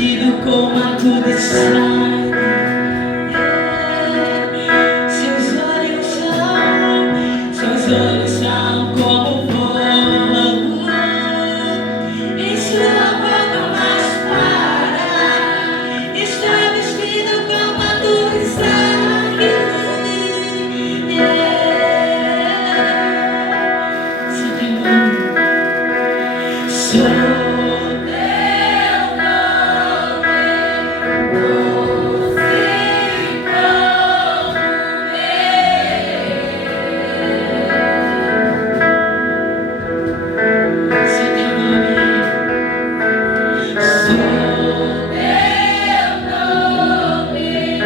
vestido com manto de sangue. Seus olhos são como fogo, em sua boca uma espada, está vestido com manto de sangue. Seu teu nome,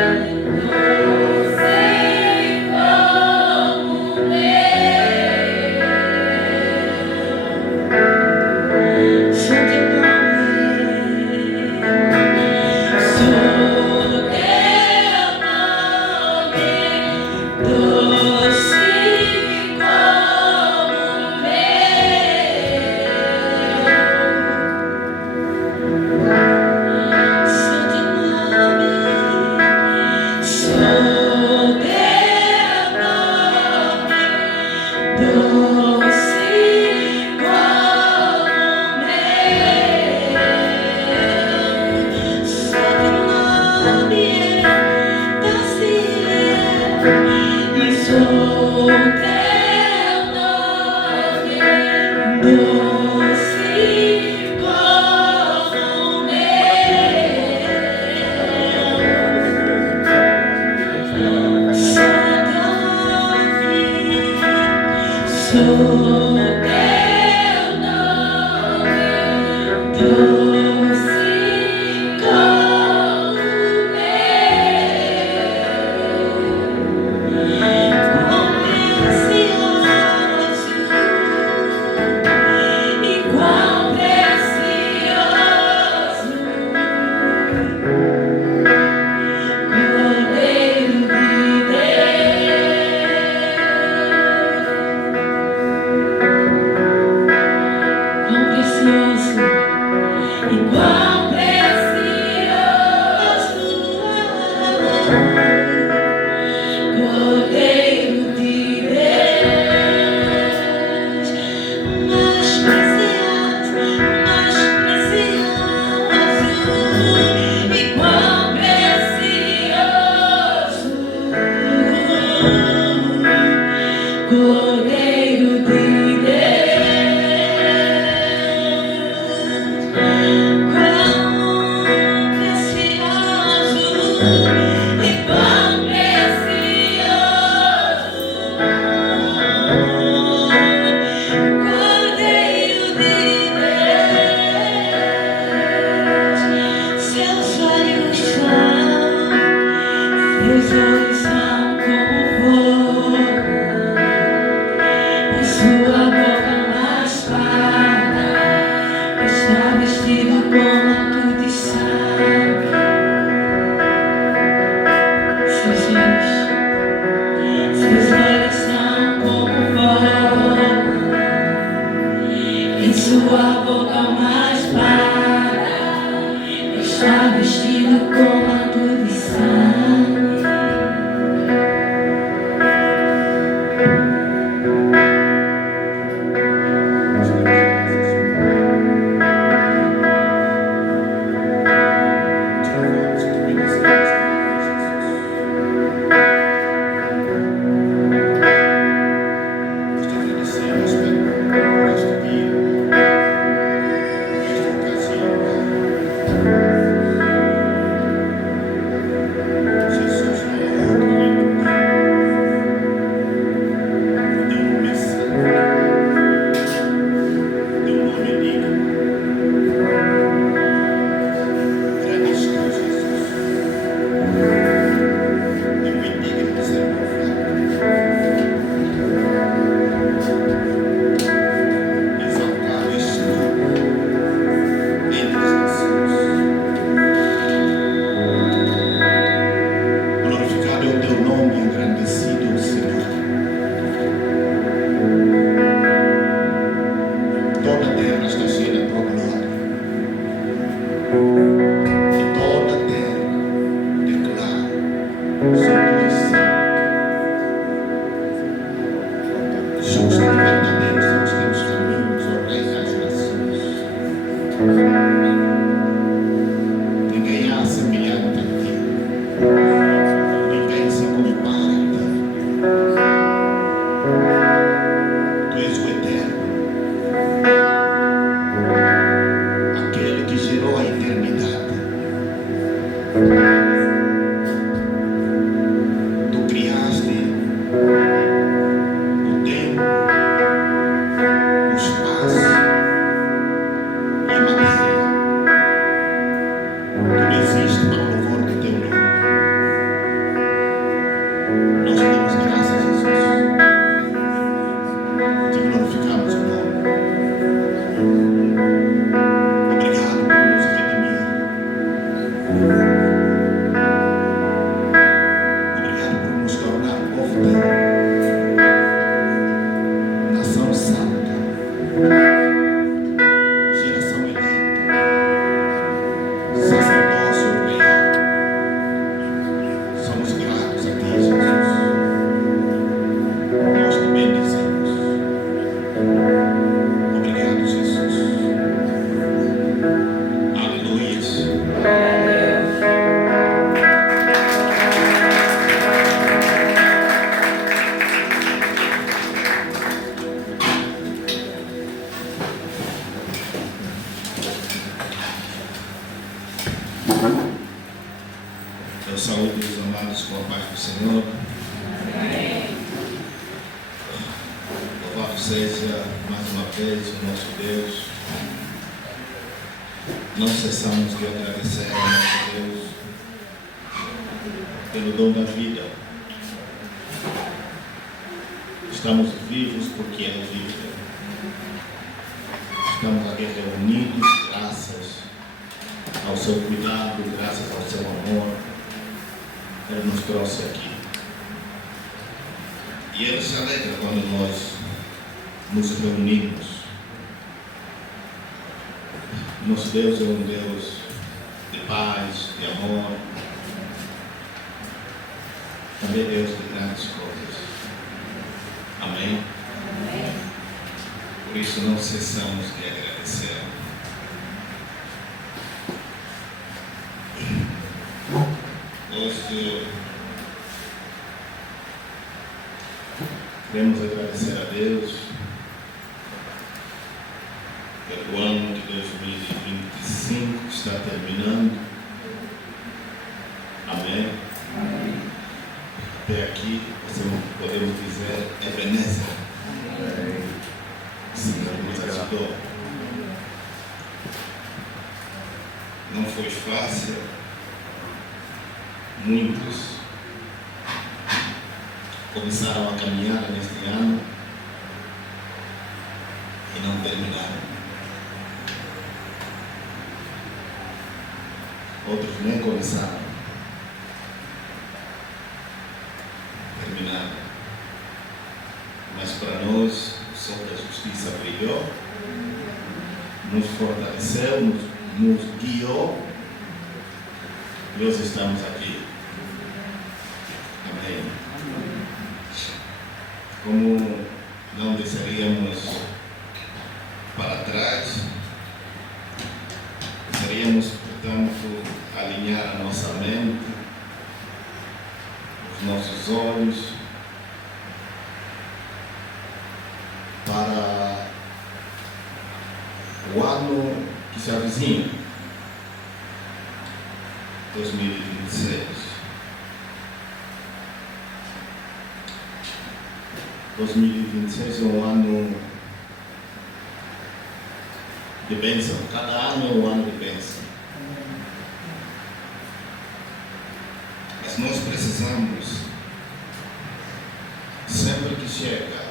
sou Cordeiro de Deus, Ninguém há semelhante a ti. Ninguém se compara a ti. Tu és o eterno, aquele que gerou a eternidade. Tu criaste o tempo, o espaço e a matéria. Tudo existe para o louvor do teu nome. Nós te damos graças, Jesus. Te glorificamos o nome. Obrigado por nos redimir. Obrigado por nos tornar povo teu, nação santa, geração eleita, sacerdócio real. Somos gratos a ti, Jesus. Nós te bendizemos. Obrigado, Jesus. Aleluia. Eu saúdo os amados com a paz do Senhor. Louvado seja mais uma vez o nosso Deus. Não cessamos de agradecer ao nosso Deus pelo dom da vida. Estamos vivos porque Ele vive. Estamos aqui reunidos graças ao seu cuidado, graças ao seu amor. Ele nos trouxe aqui. E Ele se alegra quando nós nos reunimos. Nosso Deus é um Deus de paz, de amor. Também é Deus de grandes coisas. Amém? Por isso não cessamos de agradecer. Hoje queremos agradecer a Deus pelo ano de 2025 que está terminando. Amém? Até aqui podemos dizer Ebenezer. O Senhor nos ajudou. Não foi fácil. Muitos começaram a caminhar neste ano e não terminaram. Outros nem começaram, terminaram. Mas para nós, o sol da justiça brilhou, nos fortaleceu, nos guiou. E hoje estamos aqui. Amém. Como não desceríamos para trás, deveríamos, portanto, alinhar a nossa mente, os nossos olhos, para o ano que se avizinha, 2026. 2026 é um ano de bênção. Cada ano é um ano de bênção. Mas nós precisamos, sempre que chega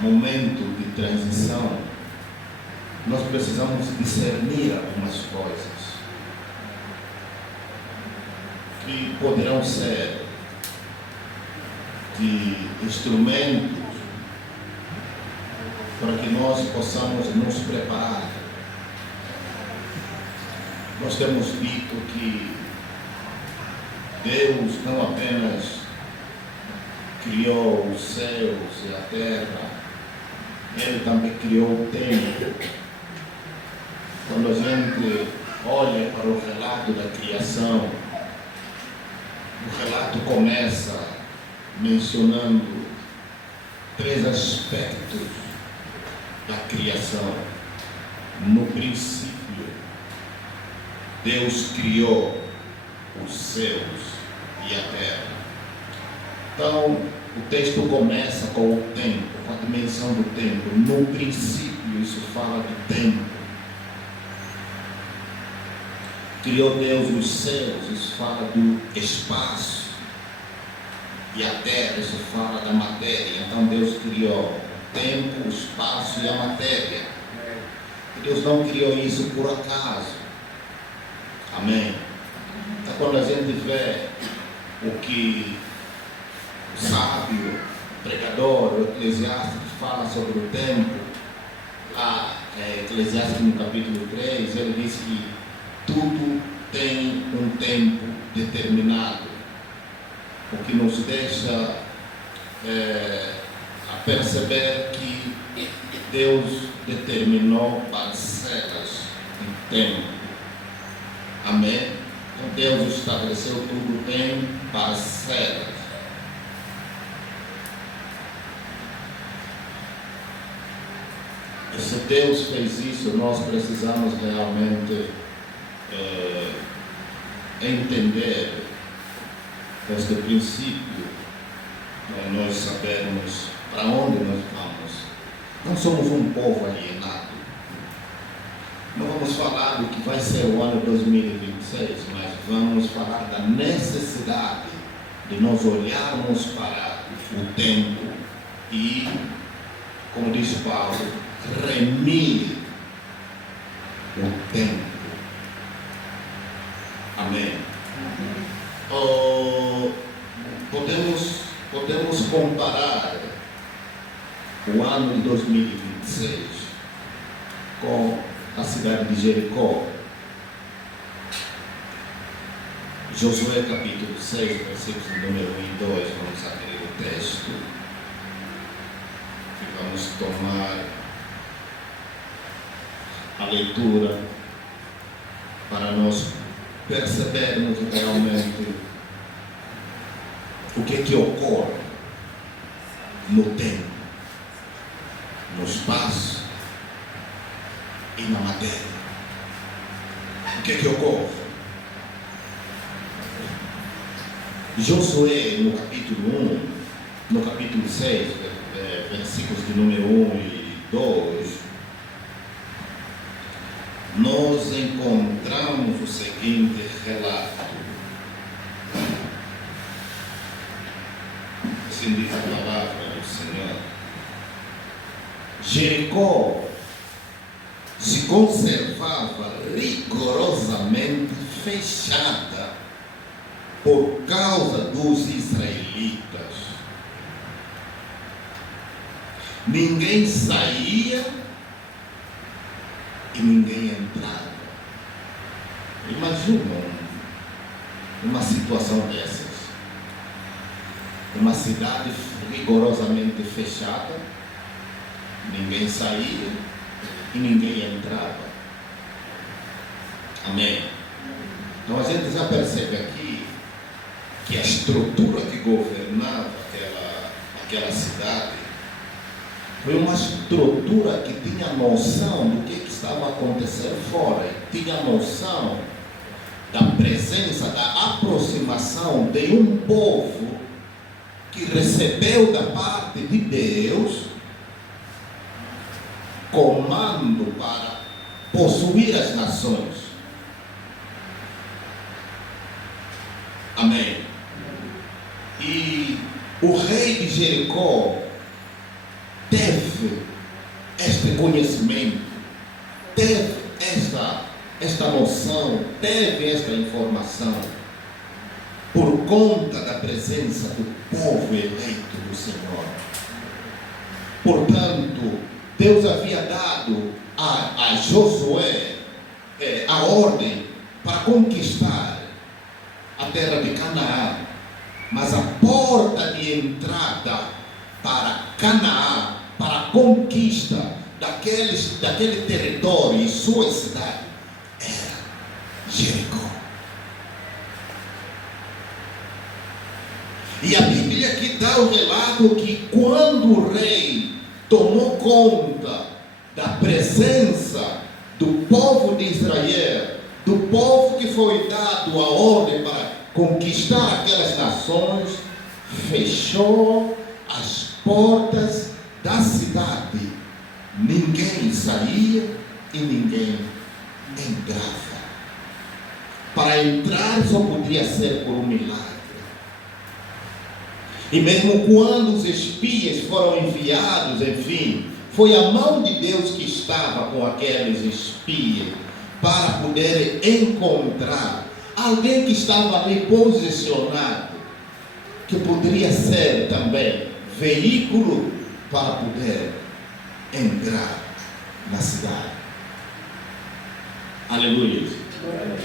momento de transição, nós precisamos discernir algumas coisas que poderão ser de instrumentos para que nós possamos nos preparar. Nós temos dito que Deus não apenas criou os céus e a terra, Ele também criou o tempo. criação, o relato começa mencionando 3 aspectos da criação. No princípio, Deus criou os céus e a terra. Então, o texto começa com o tempo, com a dimensão do tempo. No princípio, isso fala de tempo. Criou Deus os céus, isso fala do espaço. E a terra, isso fala da matéria. Então Deus criou o tempo, o espaço e a matéria. E Deus não criou isso por acaso. Amém? Então quando a gente vê o que o sábio, o pregador, o eclesiástico fala sobre o tempo, lá Eclesiastes no capítulo 3, ele diz que tudo tem um tempo determinado, o que nos deixa a perceber que Deus determinou parcelas de tempo. Amém? Então Deus estabeleceu tudo em parcelas. E se Deus fez isso, nós precisamos realmente entender este princípio, para nós sabermos para onde nós vamos. Não somos um povo alienado. Não vamos falar do que vai ser o ano 2026, mas vamos falar da necessidade de nós olharmos para o tempo e, como diz Paulo, remir o tempo. Amém? Podemos comparar o ano de 2026 com a cidade de Jericó. Josué capítulo 6, versículos número 1 e 2, vamos abrir o texto e vamos tomar a leitura para nós percebermos realmente o que ocorre no tempo, no espaço e na matéria. O que ocorre? Josué, no capítulo 1, no capítulo 6, versículos de número 1 e 2, nós encontramos o seguinte relato. Assim diz a palavra do Senhor. Jericó se conservava rigorosamente fechada por causa dos israelitas. Ninguém saía e ninguém entrava. Imagina uma situação dessas. Uma cidade rigorosamente fechada, ninguém saía e ninguém entrava. Amém? Então a gente já percebe aqui que a estrutura que governava aquela cidade foi uma estrutura que tinha noção do que estava acontecendo fora, e tinha noção da presença, da aproximação de um povo que recebeu da parte de Deus comando para possuir as nações. Amém? E o rei de Jericó teve este conhecimento, teve esta noção, teve esta informação, por conta da presença do povo eleito do Senhor. Portanto, Deus havia dado a Josué a ordem para conquistar a terra de Canaã, mas a porta de entrada para Canaã, para a conquista daquele território e sua cidade, era Jericó. E a Bíblia aqui dá o relato que quando o rei tomou conta da presença do povo de Israel, do povo que foi dado a ordem para conquistar aquelas nações, fechou as portas da cidade. Ninguém saía e ninguém entrava. Para entrar só podia ser por um milagre. E mesmo quando os espias foram enviados, enfim, foi a mão de Deus que estava com aqueles espias para poder encontrar alguém que estava ali posicionado, que poderia ser também veículo para poder entrar na cidade. Aleluia.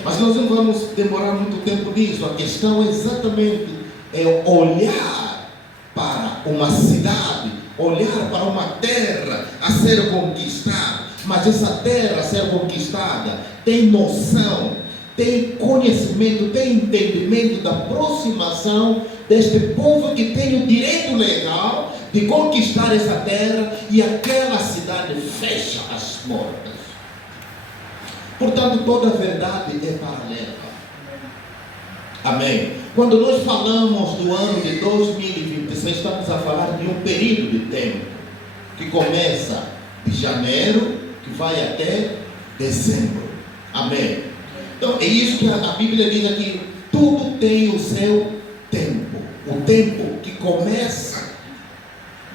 Mas nós não vamos demorar muito tempo nisso. A questão exatamente é olhar para uma cidade, olhar para uma terra a ser conquistada. Mas essa terra a ser conquistada tem noção, tem conhecimento, tem entendimento da aproximação deste povo que tem o direito legal de conquistar essa terra, e aquela cidade fecha as portas. Portanto, toda a verdade é paralela. Amém. Quando nós falamos do ano de 2026, estamos a falar de um período de tempo que começa de janeiro, que vai até dezembro. Amém. Então é isso que a Bíblia diz aqui: tudo tem o seu tempo. O tempo que começa,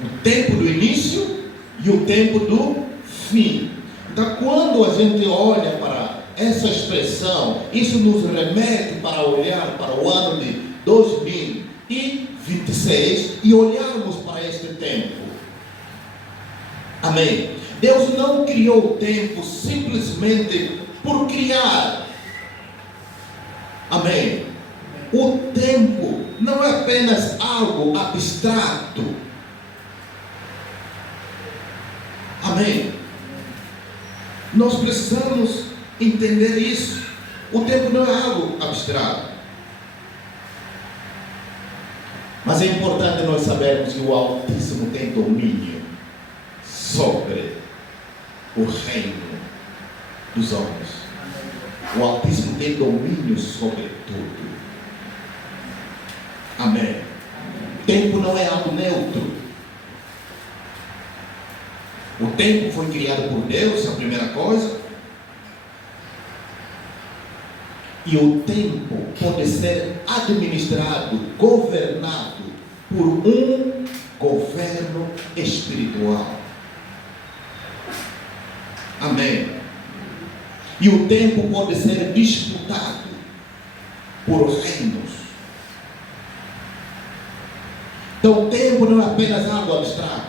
o tempo do início e o tempo do fim. Então, quando a gente olha para essa expressão, isso nos remete para olhar para o ano de 2026 e olharmos para este tempo. Amém. Deus não criou o tempo simplesmente por criar. Amém. O tempo não é apenas algo abstrato. Amém. Nós precisamos entender isso. O tempo não é algo abstrato. Mas é importante nós sabermos que o Altíssimo tem domínio sobre o reino dos homens. O Altíssimo tem domínio sobre tudo. Amém. Tempo não é algo neutro. O tempo foi criado por Deus, a primeira coisa. E o tempo pode ser administrado, governado por um governo espiritual. Amém. E o tempo pode ser disputado por reinos. Então o tempo não é apenas algo abstrato.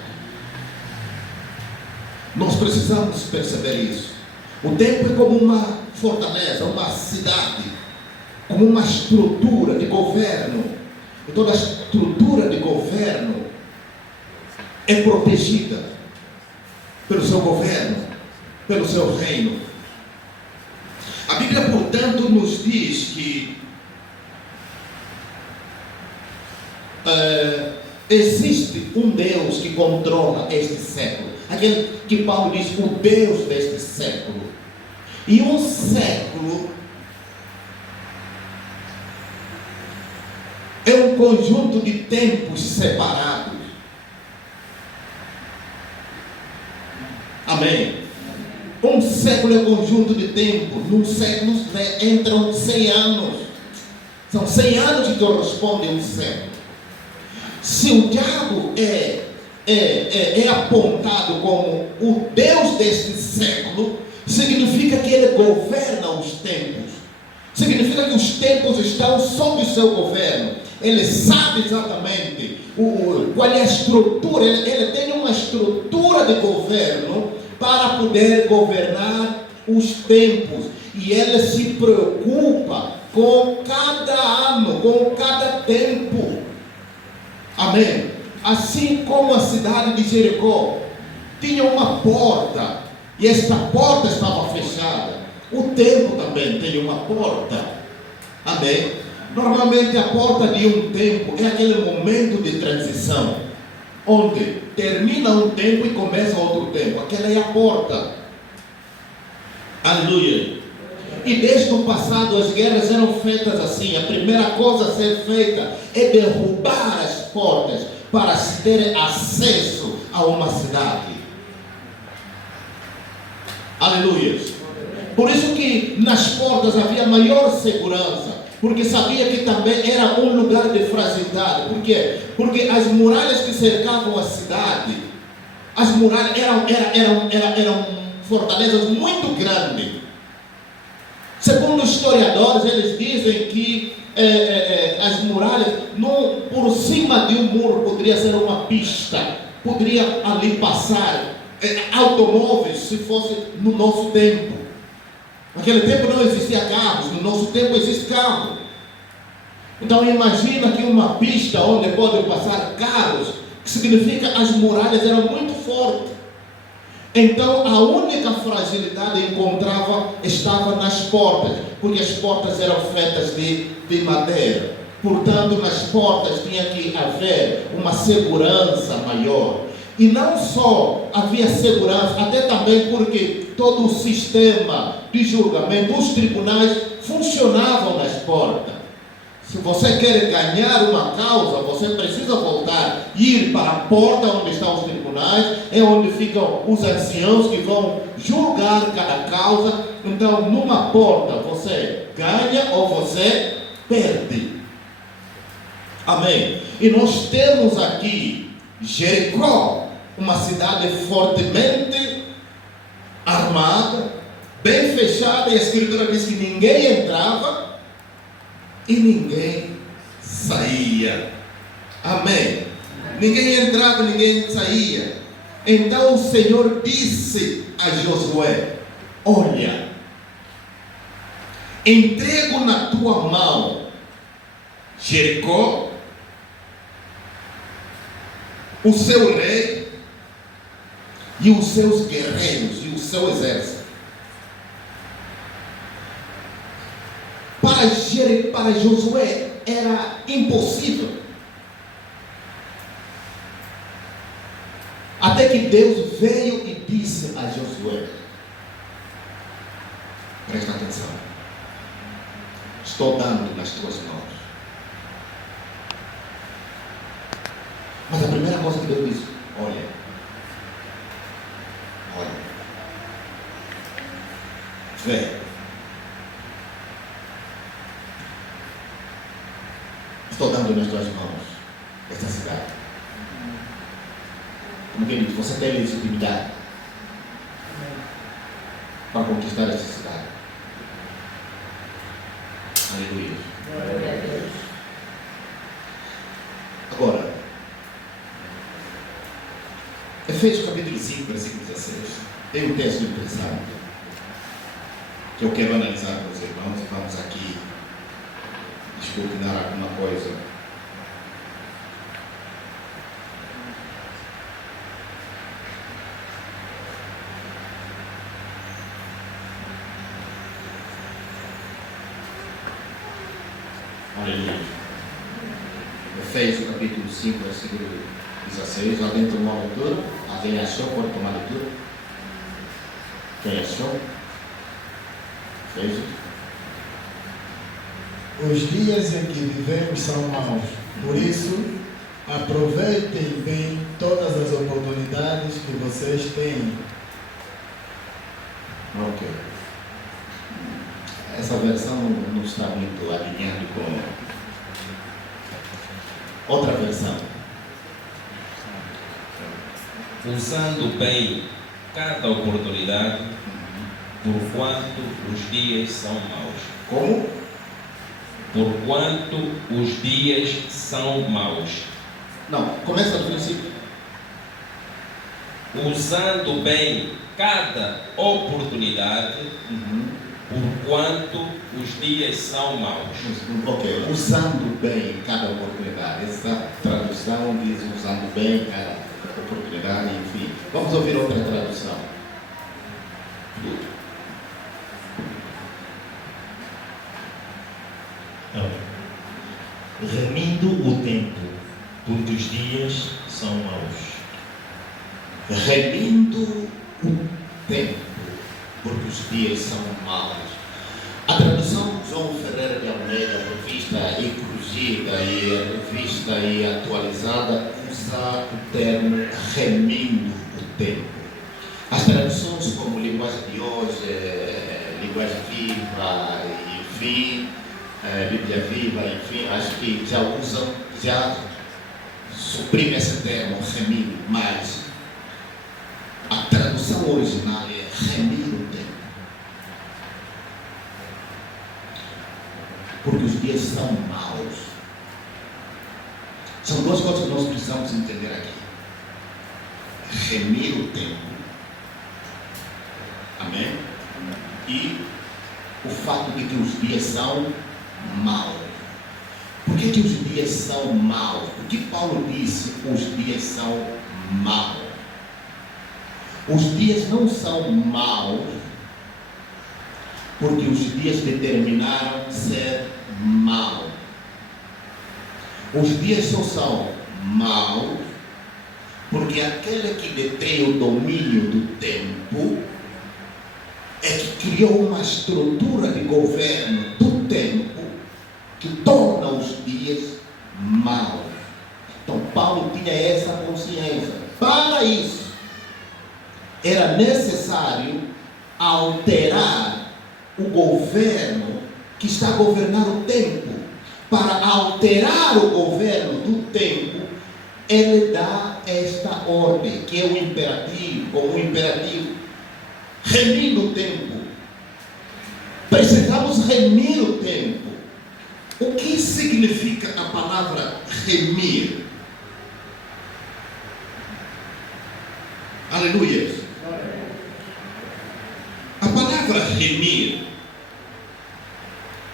Nós precisamos perceber isso. O tempo é como uma fortaleza, uma cidade, como uma estrutura de governo. E toda a estrutura de governo é protegida pelo seu governo, pelo seu reino. A Bíblia, portanto, nos diz que existe um Deus que controla este século. Aquele que Paulo diz, o Deus deste século. E um século é um conjunto de tempos separados. Amém. Um século é um conjunto de tempos. Num século entram 100 anos. São 100 anos que correspondem a um século. Se o diabo é apontado como o Deus deste século, significa que ele governa os tempos. Significa que os tempos estão sob o seu governo. Ele sabe exatamente qual é a estrutura. Ele tem uma estrutura de governo para poder governar os tempos. E ele se preocupa com cada ano, com cada tempo. Amém. Assim como a cidade de Jericó tinha uma porta, e esta porta estava fechada, o tempo também tem uma porta. Amém. Normalmente a porta de um tempo é aquele momento de transição, onde termina um tempo e começa outro tempo. Aquela é a porta. Aleluia. E desde o passado as guerras eram feitas assim. A primeira coisa a ser feita é derrubar as portas para se ter acesso a uma cidade. Aleluia. Por isso que nas portas havia maior segurança, porque sabia que também era um lugar de fragilidade. Por quê? Porque as muralhas que cercavam a cidade, as muralhas eram fortalezas muito grandes. Segundo os historiadores, eles dizem que as muralhas, por cima de um muro, poderia ser uma pista, poderia ali passar automóveis, se fosse no nosso tempo. Naquele tempo não existia carros, no nosso tempo existe carro. Então imagina que uma pista onde podem passar carros, que significa as muralhas eram muito fortes. Então a única fragilidade estava nas portas, porque as portas eram feitas de madeira. Portanto, nas portas tinha que haver uma segurança maior. E não só havia segurança, até também porque todo o sistema de julgamento, os tribunais funcionavam nas portas. Se você quer ganhar uma causa, você precisa voltar, ir para a porta onde estão os tribunais, é onde ficam os anciãos que vão julgar cada causa. Então, numa porta você ganha ou você perde. Amém. E nós temos aqui Jericó, uma cidade fortemente armada, bem fechada, e a Escritura diz que ninguém entrava e ninguém saía. Amém. Ninguém entrava, ninguém saía. Então o Senhor disse a Josué: olha, entrego na tua mão Jericó, o seu rei e os seus guerreiros e o seu exército. Para Josué era impossível. Até que Deus veio e disse a Josué: presta atenção, estou dando nas tuas mãos. Mas a primeira coisa que Deus disse: olha, vê, estou dando nas tuas mãos esta cidade. Como quem diz, você tem legitimidade para conquistar esta cidade. Aleluia. Agora, Efésios capítulo 5, versículo 16. Tem um texto interessante que eu quero analisar com os irmãos. Vamos aqui escrutinar alguma coisa. Aleluia. Efésios capítulo 5, versículo 16. Alguém tomou a leitura? Alguém achou? Pode tomar a leitura? Quem achou? Efésios. Os dias em que vivemos são maus, por isso aproveitem bem todas as oportunidades que vocês têm. Ok. Essa versão não está muito alinhada com outra versão. Usando bem cada oportunidade, porquanto os dias são maus. Como? Porquanto os dias são maus. Não, começa do princípio. Usando bem cada oportunidade, porquanto os dias são maus. Ok, usando bem cada oportunidade. Essa tradução diz usando bem cada oportunidade, enfim. Vamos ouvir outra tradução. remindo o tempo, porque os dias são maus. Remindo o tempo, porque os dias são maus. A tradução de João Ferreira de Almeida, revista e corrigida e revista e atualizada, usa o termo remindo o tempo. As traduções como linguagem de hoje, linguagem viva, enfim, Bíblia viva, enfim, acho que já usam, já suprime esse termo, remindo, mas a tradução original é remir o tempo. Porque os dias são maus. São duas coisas que nós precisamos entender aqui. Remir o tempo. Amém? E o fato de que os dias são maus. Por que os dias são maus? Porque Paulo disse que os dias são maus. Os dias não são maus porque os dias determinaram ser maus. Os dias só são maus porque aquele que detém o domínio do tempo é que criou uma estrutura de governo do tempo que torna os dias maus. Então Paulo tinha essa consciência. Para isso era necessário alterar o governo que está a governar o tempo. Para alterar o governo do tempo, ele dá esta ordem, que é o imperativo, como o imperativo, remir o tempo. Precisamos remir o tempo. O que significa a palavra remir? Aleluia. A palavra remir,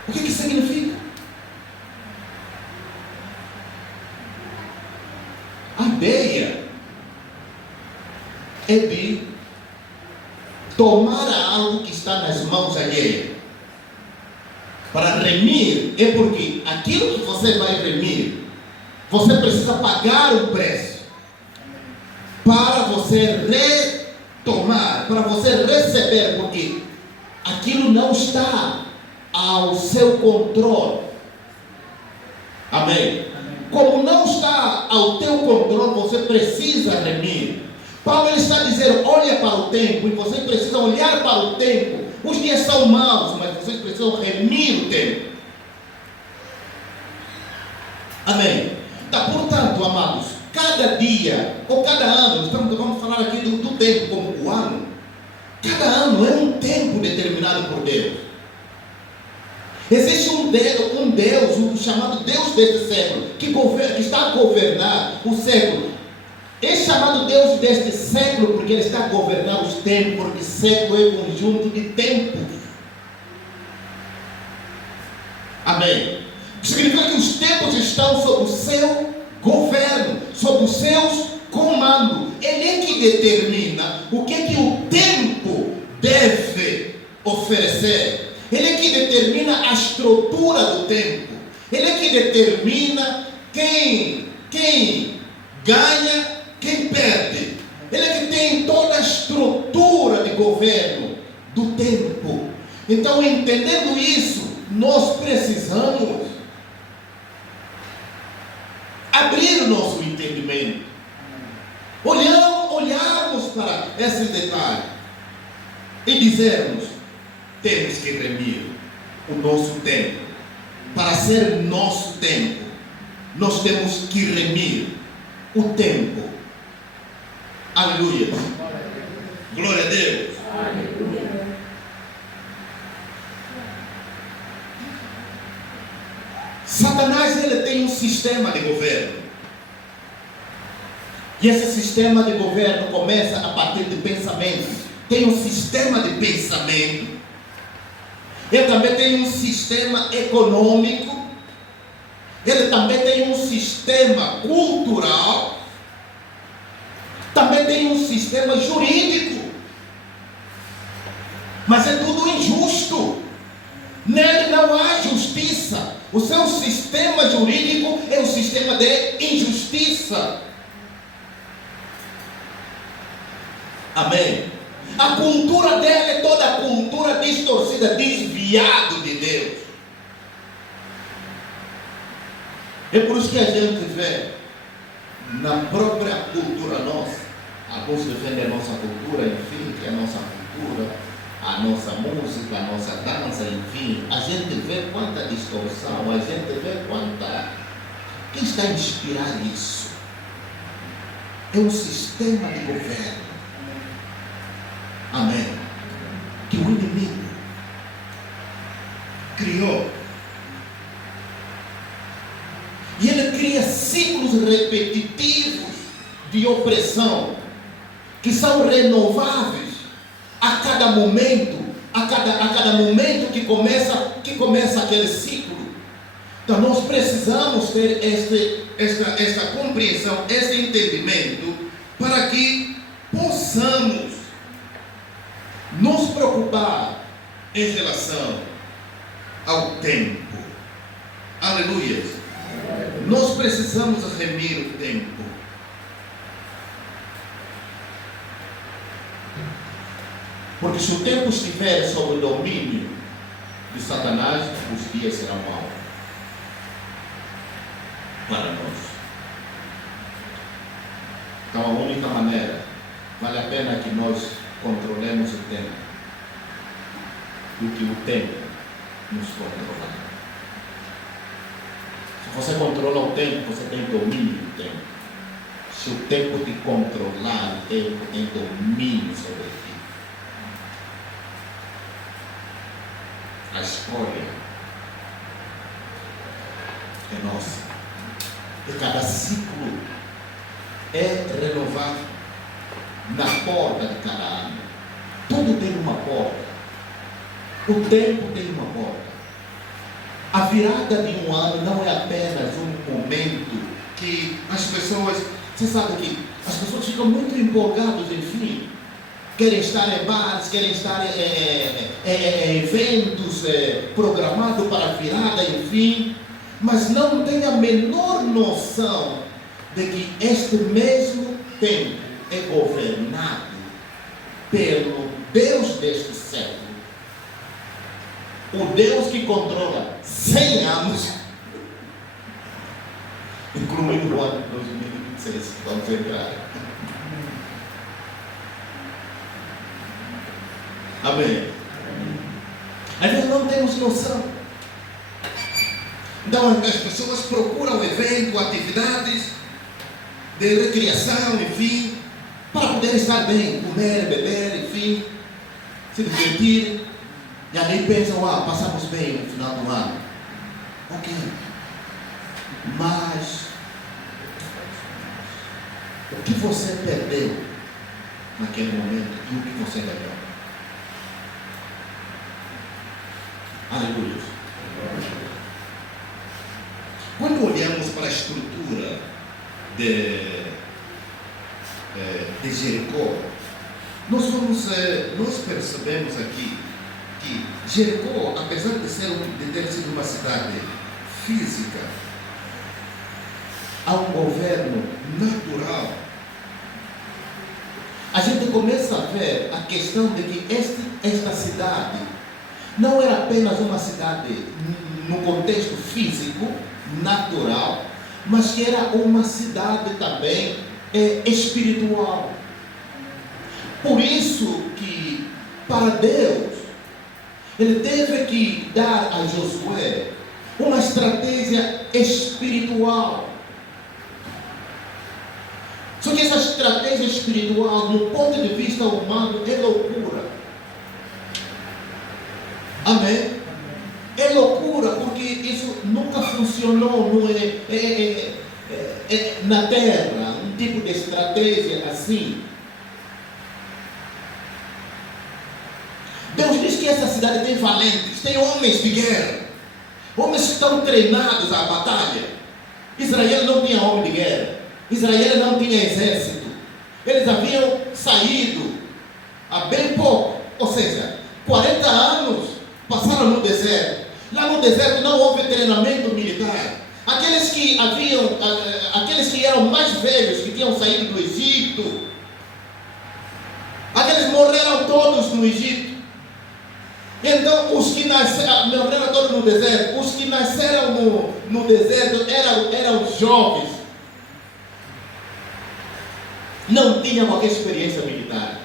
o que significa? A ideia é de tomar algo que está nas mãos alheias. Para remir é porque aquilo que você vai remir, você precisa pagar um preço para você retomar, para você receber, porque aquilo não está ao seu controle. Amém? Como não está ao teu controle, você precisa remir. Paulo está dizendo, olha para o tempo, e você precisa olhar para o tempo. Os dias são maus, mas vocês precisam remir o tempo. Amém? Então, portanto, amados, cada dia, ou cada ano, vamos falar aqui do tempo como o ano. Cada ano é um tempo determinado por Deus. Existe um Deus, um chamado Deus deste século, que está a governar o século. É chamado Deus deste século porque Ele está a governar os tempos, porque século é um conjunto de tempos. Amém? Significa que os tempos estão sob o seu governo, sob os seus comandos. Ele é que determina o que o tempo deve oferecer. Ele é que determina a estrutura do tempo. Ele é que determina quem ganha, quem perde. Ele é que tem toda a estrutura de governo do tempo. Então, entendendo isso, nós precisamos abrir o nosso entendimento, olharmos para esses detalhes e dizermos: temos que remir o nosso tempo. Para ser nosso tempo, nós temos que remir o tempo. Aleluia. Glória a Deus. Aleluia. Satanás, ele tem um sistema de governo. E esse sistema de governo começa a partir de pensamentos. Tem um sistema de pensamento. Ele também tem um sistema econômico. Ele também tem um sistema cultural. Também tem um sistema jurídico. Mas é tudo injusto. Nele não há justiça. O seu sistema jurídico é um sistema de injustiça. Amém? A cultura dela é toda a cultura distorcida, desviada de Deus. É por isso que a gente vê na própria cultura nossa, alguns defendem a nossa cultura, enfim, que é a nossa cultura, a nossa música, a nossa dança, enfim, a gente vê quanta distorção, a gente vê quanta... Quem está a inspirar isso? É um sistema de governo. Amém. Que o inimigo criou. E ele cria ciclos repetitivos de opressão, que são renováveis a cada momento, a cada momento que começa aquele ciclo. Então nós precisamos ter esta compreensão, este entendimento, para que possamos nos preocupar em relação ao tempo. Aleluia. Nós precisamos remir o tempo. Porque se o tempo estiver sob o domínio de Satanás, os dias serão maus para nós. Então a única maneira, vale a pena que nós controlemos o tempo, do que o tempo nos controla. Se você controla o tempo, você tem domínio do tempo. Se o tempo te controlar, o tempo tem domínio sobre ti. A escolha é nossa. E cada ciclo é renovado na porta de cada ano. Tudo tem uma porta. O tempo tem uma porta. A virada de um ano não é apenas um momento que as pessoas, você sabe que as pessoas ficam muito empolgadas, enfim, querem estar em bares, querem estar em eventos programados para a virada, enfim, mas não tem a menor noção de que este mesmo tempo é governado pelo Deus deste século. O Deus que controla 100 anos, incluindo o ano de 2026, vamos entrar. Amém. Às vezes não temos noção. Então as pessoas procuram evento, atividades de recreação, enfim, para poder estar bem, comer, beber, enfim, se divertir. E ali pensam, passamos bem no final do ano. Ok. Mas o que você perdeu naquele momento e o que você ganhou? Aleluia. Quando olhamos para a estrutura de Jericó, nós percebemos aqui que Jericó, apesar de ter sido uma cidade física, há um governo natural. A gente começa a ver a questão de que esta cidade não era apenas uma cidade no contexto físico, natural, mas que era uma cidade também espiritual. Por isso que, para Deus, Ele teve que dar a Josué uma estratégia espiritual. Só que essa estratégia espiritual, no ponto de vista humano, é loucura. Amém? É loucura, porque isso nunca funcionou na terra, um tipo de estratégia assim. Deus diz que essa cidade tem valentes, tem homens de guerra, homens que estão treinados à batalha. Israel não tinha homem de guerra, Israel não tinha exército, eles haviam saído há bem pouco, ou seja, 40 anos passaram no deserto, Lá no deserto não houve treinamento militar. Aqueles que eram mais velhos, que tinham saído do Egito, aqueles morreram todos no Egito. Então, os que morreram todos no deserto, os que nasceram no deserto eram jovens. Não tinham qualquer experiência militar.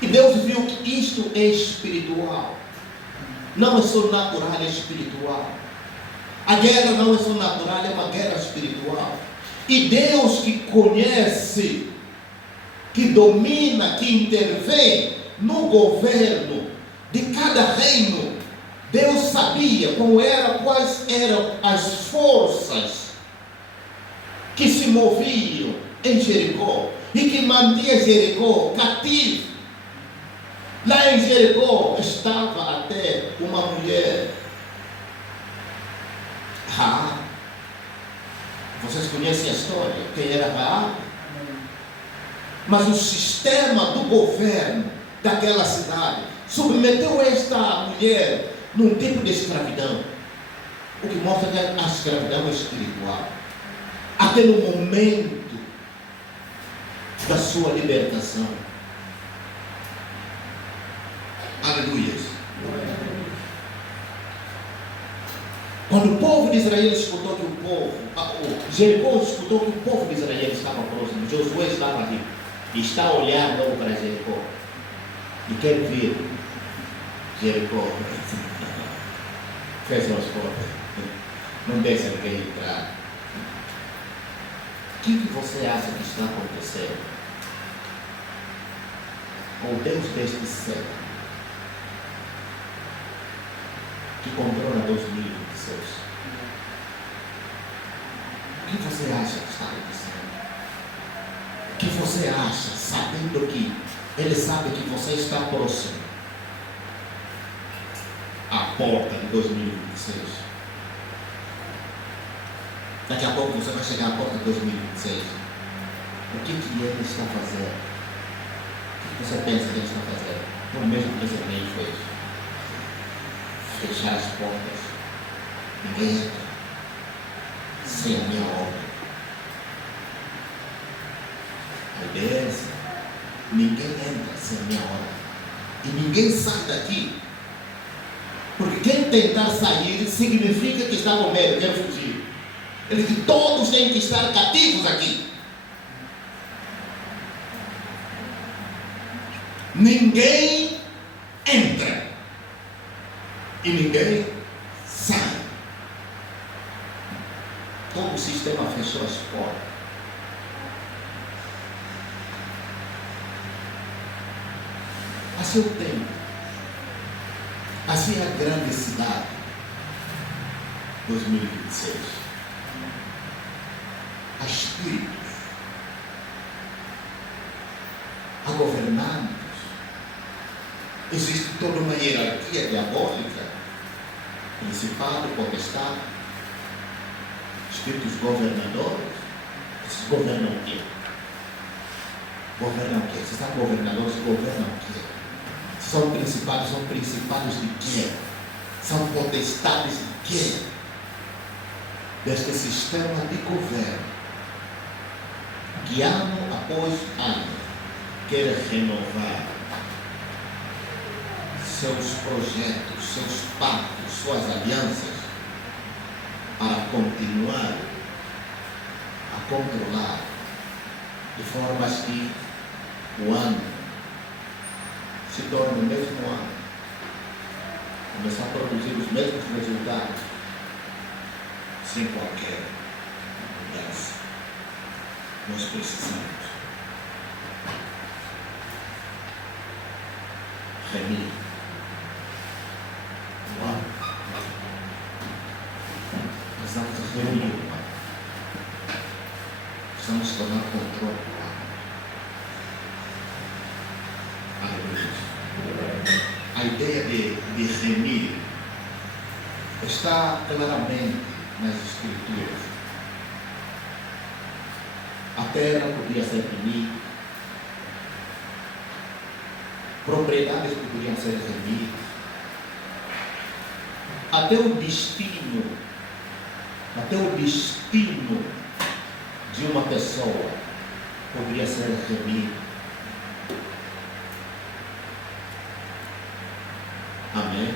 E Deus viu que isto é espiritual. Não é só natural, é espiritual. A guerra não é só natural, é uma guerra espiritual. E Deus que conhece, que domina, que intervém no governo de cada reino, Deus sabia quais eram as forças que se moviam em Jericó e que mantinha Jericó cativo. Lá em Jericó estava até uma mulher, Raab. Vocês conhecem a história, quem era Raab? Mas o sistema do governo daquela cidade submeteu esta mulher num tipo de escravidão, o que mostra que a escravidão é espiritual. Até no momento da sua libertação. Aleluia. Quando o povo de Israel escutou que Jericó escutou que o povo de Israel estava próximo, Josué estava ali e está olhando para Jericó e quer ver Jericó. Fecham as portas, não deixa ninguém entrar. O que você acha que está acontecendo? O Deus deste século, que controla 2016. O que você acha que está acontecendo? O que você acha, sabendo que Ele sabe que você está próximo à porta de 2026? Daqui a pouco você vai chegar à porta de 2026. O que Ele está fazendo? O que você pensa que Ele está fazendo? O mesmo que Ele fez. Fechar as portas. Ninguém entra sem a minha ordem. A ideia é essa. Ninguém entra sem a minha ordem. E ninguém sai daqui. Porque quem tentar sair significa que está com medo, quer fugir. Ele diz que todos têm que estar cativos aqui. Ninguém entra e ninguém sai. Todo o sistema fechou as portas. Assim o tempo, assim a grande cidade 2026. Há espíritos, há governantes, existe toda uma hierarquia diabólica, principado, potestade, espíritos governadores. Esses governam o quê? Governam o quê? Se são governadores, governam o quê? São principados de quê? São potestades de quê? Deste sistema de governo, que ano após ano quer renovar seus projetos, seus pactos, suas alianças, para continuar a controlar, de formas que o ano se torne o mesmo ano, começar a produzir os mesmos resultados, sem qualquer mudança. Nós precisamos remir o ano. Precisamos reunir o ano. Precisamos tomar controle do ano. Aleluia. A ideia de remir está claramente nas Escrituras. A terra podia ser remida, propriedades que podiam ser remidas, até o destino de uma pessoa poderia ser remido. Amém?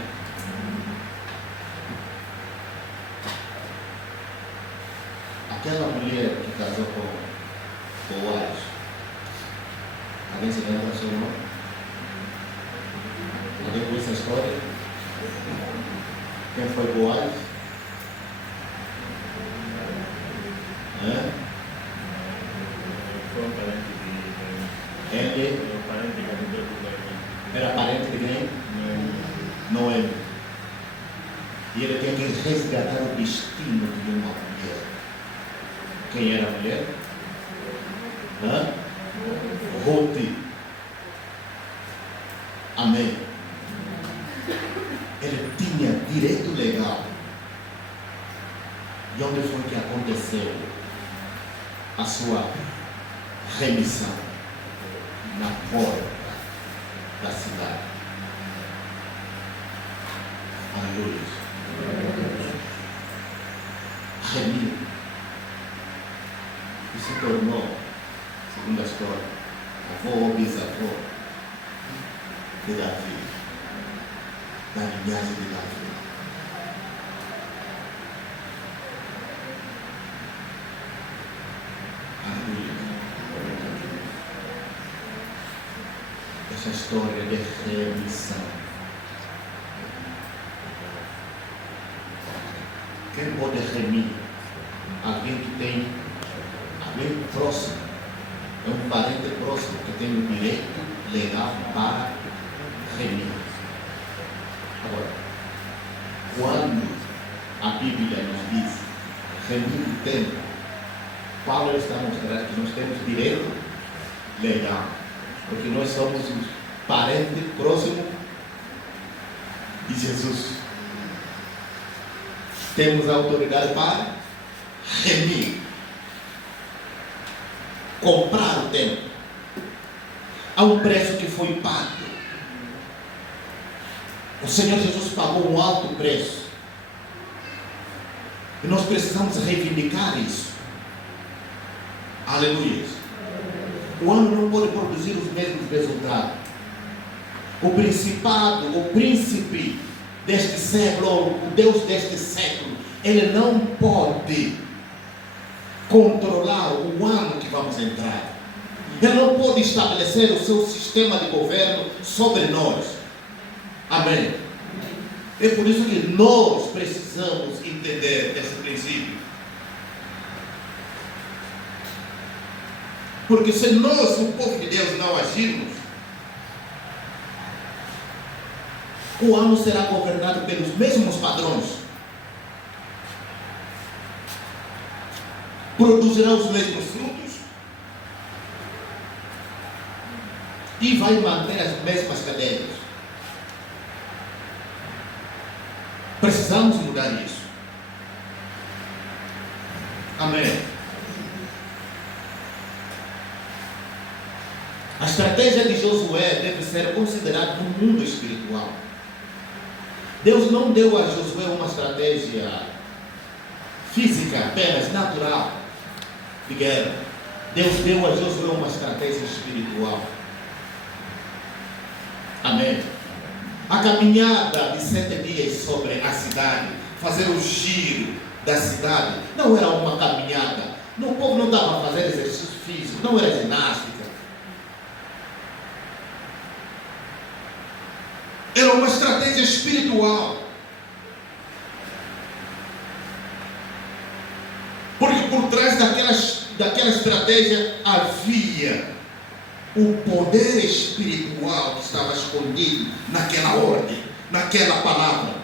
Aquela mulher que casou com Boaz, alguém se lembra do seu nome? Alguém conhece a história? Quem foi Boaz? Ele era parente de quem? Noemi. E ele tinha que resgatar o destino de uma mulher. Quem era a mulher? Ruth. Amém. Ele tinha direito legal. E onde foi que aconteceu a sua remissão? Na porta da cidade. Aleluia. Remiu. E se tornou, segundo a história, avô ou bisavô de Davi, da linhagem de Davi. Aleluia. Essa história de remissão. Quem pode remir? Alguém que tem, alguém próximo, é um parente próximo que tem o direito legal para remir. Agora, quando a Bíblia nos diz remir o tempo, Paulo está mostrando que nós temos direito legal, porque nós somos os parentes próximos de Jesus. Temos a autoridade para remir, comprar o tempo. Há um preço que foi pago. O Senhor Jesus pagou um alto preço. E nós precisamos reivindicar isso. Aleluia. O ano não pode produzir os mesmos resultados. O principado, o príncipe deste século, o Deus deste século, ele não pode controlar o ano que vamos entrar. Ele não pode estabelecer o seu sistema de governo sobre nós. Amém. É por isso que nós precisamos entender esse princípio. Porque se nós, o povo de Deus, não agirmos, o ano será governado pelos mesmos padrões, produzirá os mesmos frutos e vai manter as mesmas cadeias. Precisamos mudar isso. Amém. A estratégia de Josué deve ser considerada no mundo espiritual. Deus não deu a Josué uma estratégia física, apenas natural de guerra. Deus deu a Josué uma estratégia espiritual. Amém. A caminhada de 7 dias sobre a cidade, fazer o giro da cidade, não era uma caminhada. O povo não estava a fazer exercício físico, não era ginástica. Era uma estratégia espiritual. Porque por trás daquela estratégia havia o poder espiritual que estava escondido naquela ordem, naquela palavra.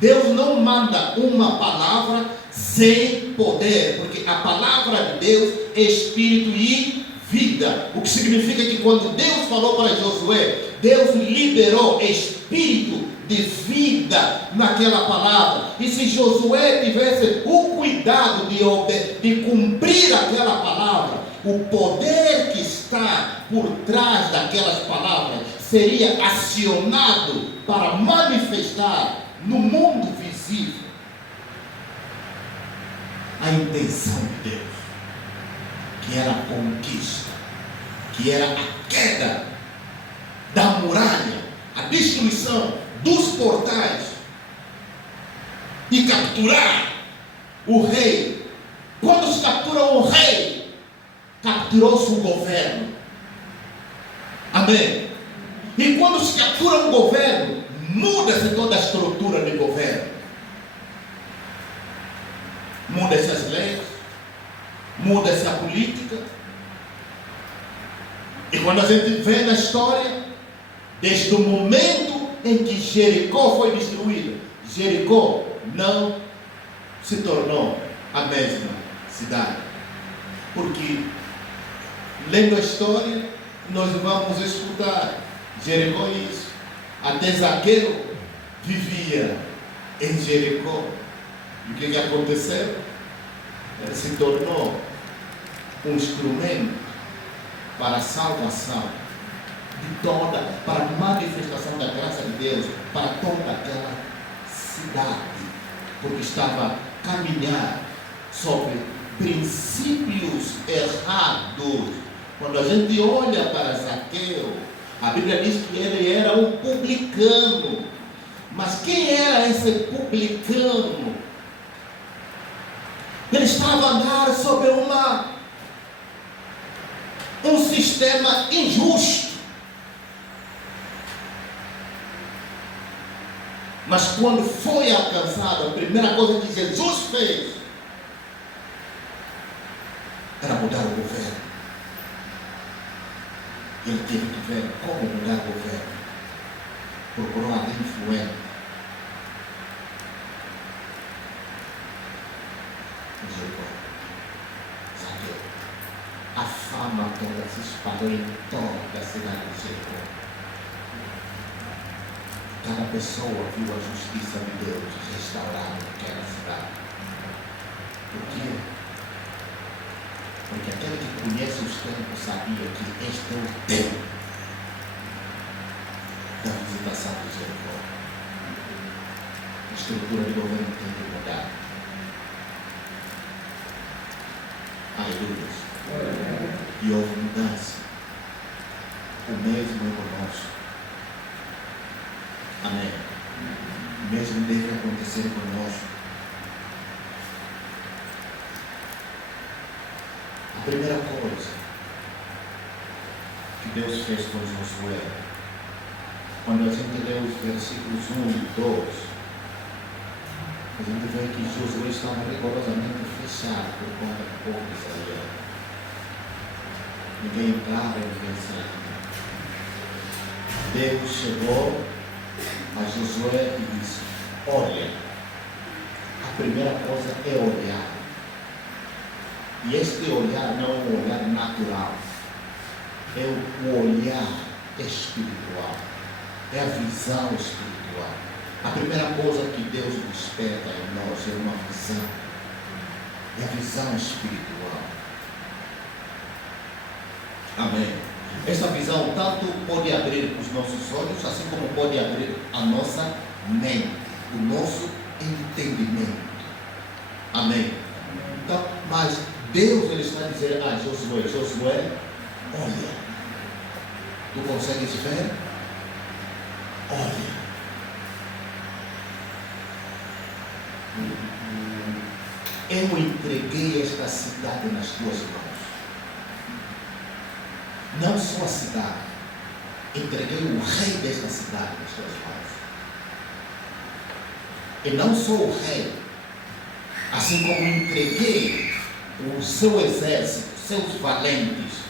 Deus não manda uma palavra sem poder, porque a palavra de Deus é espírito e vida. O que significa que quando Deus falou para Josué, Deus liberou espírito de vida naquela palavra. E se Josué tivesse o cuidado de cumprir aquela palavra, o poder que está por trás daquelas palavras seria acionado para manifestar no mundo visível a intenção de Deus, que era a conquista, que era a queda da muralha, a destruição dos portais e capturar o rei. Quando se captura o rei, capturou-se o governo. Amém? E quando se captura um governo, muda-se toda a estrutura de governo. Muda-se as leis, muda-se a política. E quando a gente vê na história, desde o momento em que Jericó foi destruída, Jericó não se tornou a mesma cidade. Porque, lendo a história, nós vamos escutar Jericó isso. Até Zaqueu vivia em Jericó. E o que aconteceu? Ele se tornou um instrumento para a salvação de toda, para a manifestação da graça de Deus para toda aquela cidade, porque estava a caminhar sobre princípios errados. Quando a gente olha para Zaqueu, a Bíblia diz que ele era um publicano. Mas quem era esse publicano? Ele estava a andar sobre um sistema injusto. Mas quando foi alcançado, a primeira coisa que Jesus fez era mudar o governo. Ele teve que ver como mudar o governo. Procurou alguém influente. Zaqueu. A fama toda se espalhou em toda a cidade de Jericó. Cada pessoa viu a justiça de Deus restaurada naquela cidade. Por quê? Porque aquele que conhece os tempos sabia que este é o tempo da visitação de Jericó. A estrutura de governo tem que mudar. Aleluia. E houve mudança. O mesmo é conosco. Amém. O mesmo deve acontecer conosco. A primeira coisa que Deus fez com Josué, quando a gente lê os versículos 1 e 2, a gente vê que Josué estava rigorosamente fechado por conta do povo de Israel. Ninguém entrava e ninguém saía. Deus chegou a Josué e disse: olha, a primeira coisa é olhar. E este olhar não é um olhar natural, é o olhar espiritual, é a visão espiritual. A primeira coisa que Deus desperta em nós é uma visão, é a visão espiritual. Amém. Esta visão tanto pode abrir os nossos olhos, assim como pode abrir a nossa mente, o nosso entendimento. Amém. Então, mas Deus ele está a dizer a Josué: Josué, olha, tu consegues ver? Olha. Eu entreguei esta cidade nas tuas mãos. Não só a cidade, entreguei o rei desta cidade nas tuas mãos. E não só o rei, assim como entreguei o seu exército, seus valentes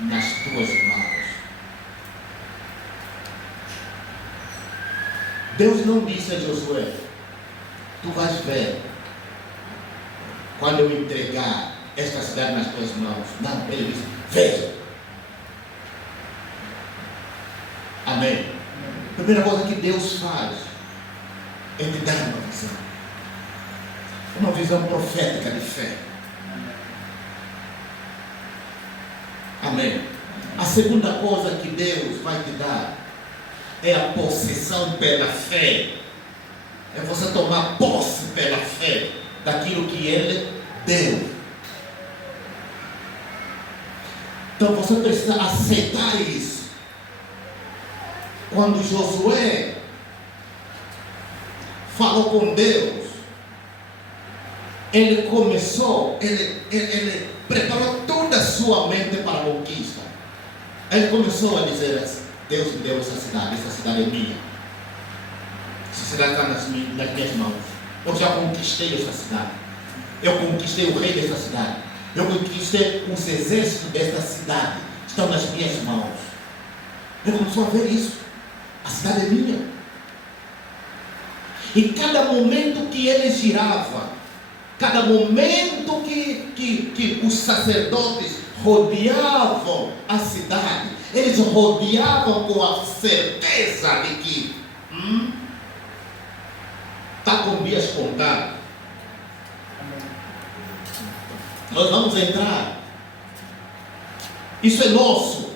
nas tuas mãos. Deus não disse a Josué: tu vais ver quando eu entregar esta cidade nas tuas mãos. Não, ele disse: veja. Amém. A primeira coisa que Deus faz é te dar uma visão profética de fé. Amém. A segunda coisa que Deus vai te dar é a possessão pela fé. É você tomar posse pela fé daquilo que Ele deu. Então você precisa aceitar isso. Quando Josué falou com Deus, ele começou, ele preparou toda a sua mente para a conquista. Ele começou a dizer assim: Deus me deu essa cidade é minha. Essa cidade está nas minhas mãos. Eu já conquistei essa cidade. Eu conquistei o rei dessa cidade. Eu conquistei os exércitos desta cidade. Estão nas minhas mãos. Ele começou a ver isso. A cidade é minha. E cada momento que ele girava, cada momento que os sacerdotes rodeavam a cidade, eles rodeavam com a certeza de que está com dias contados. Nós vamos entrar. Isso é nosso.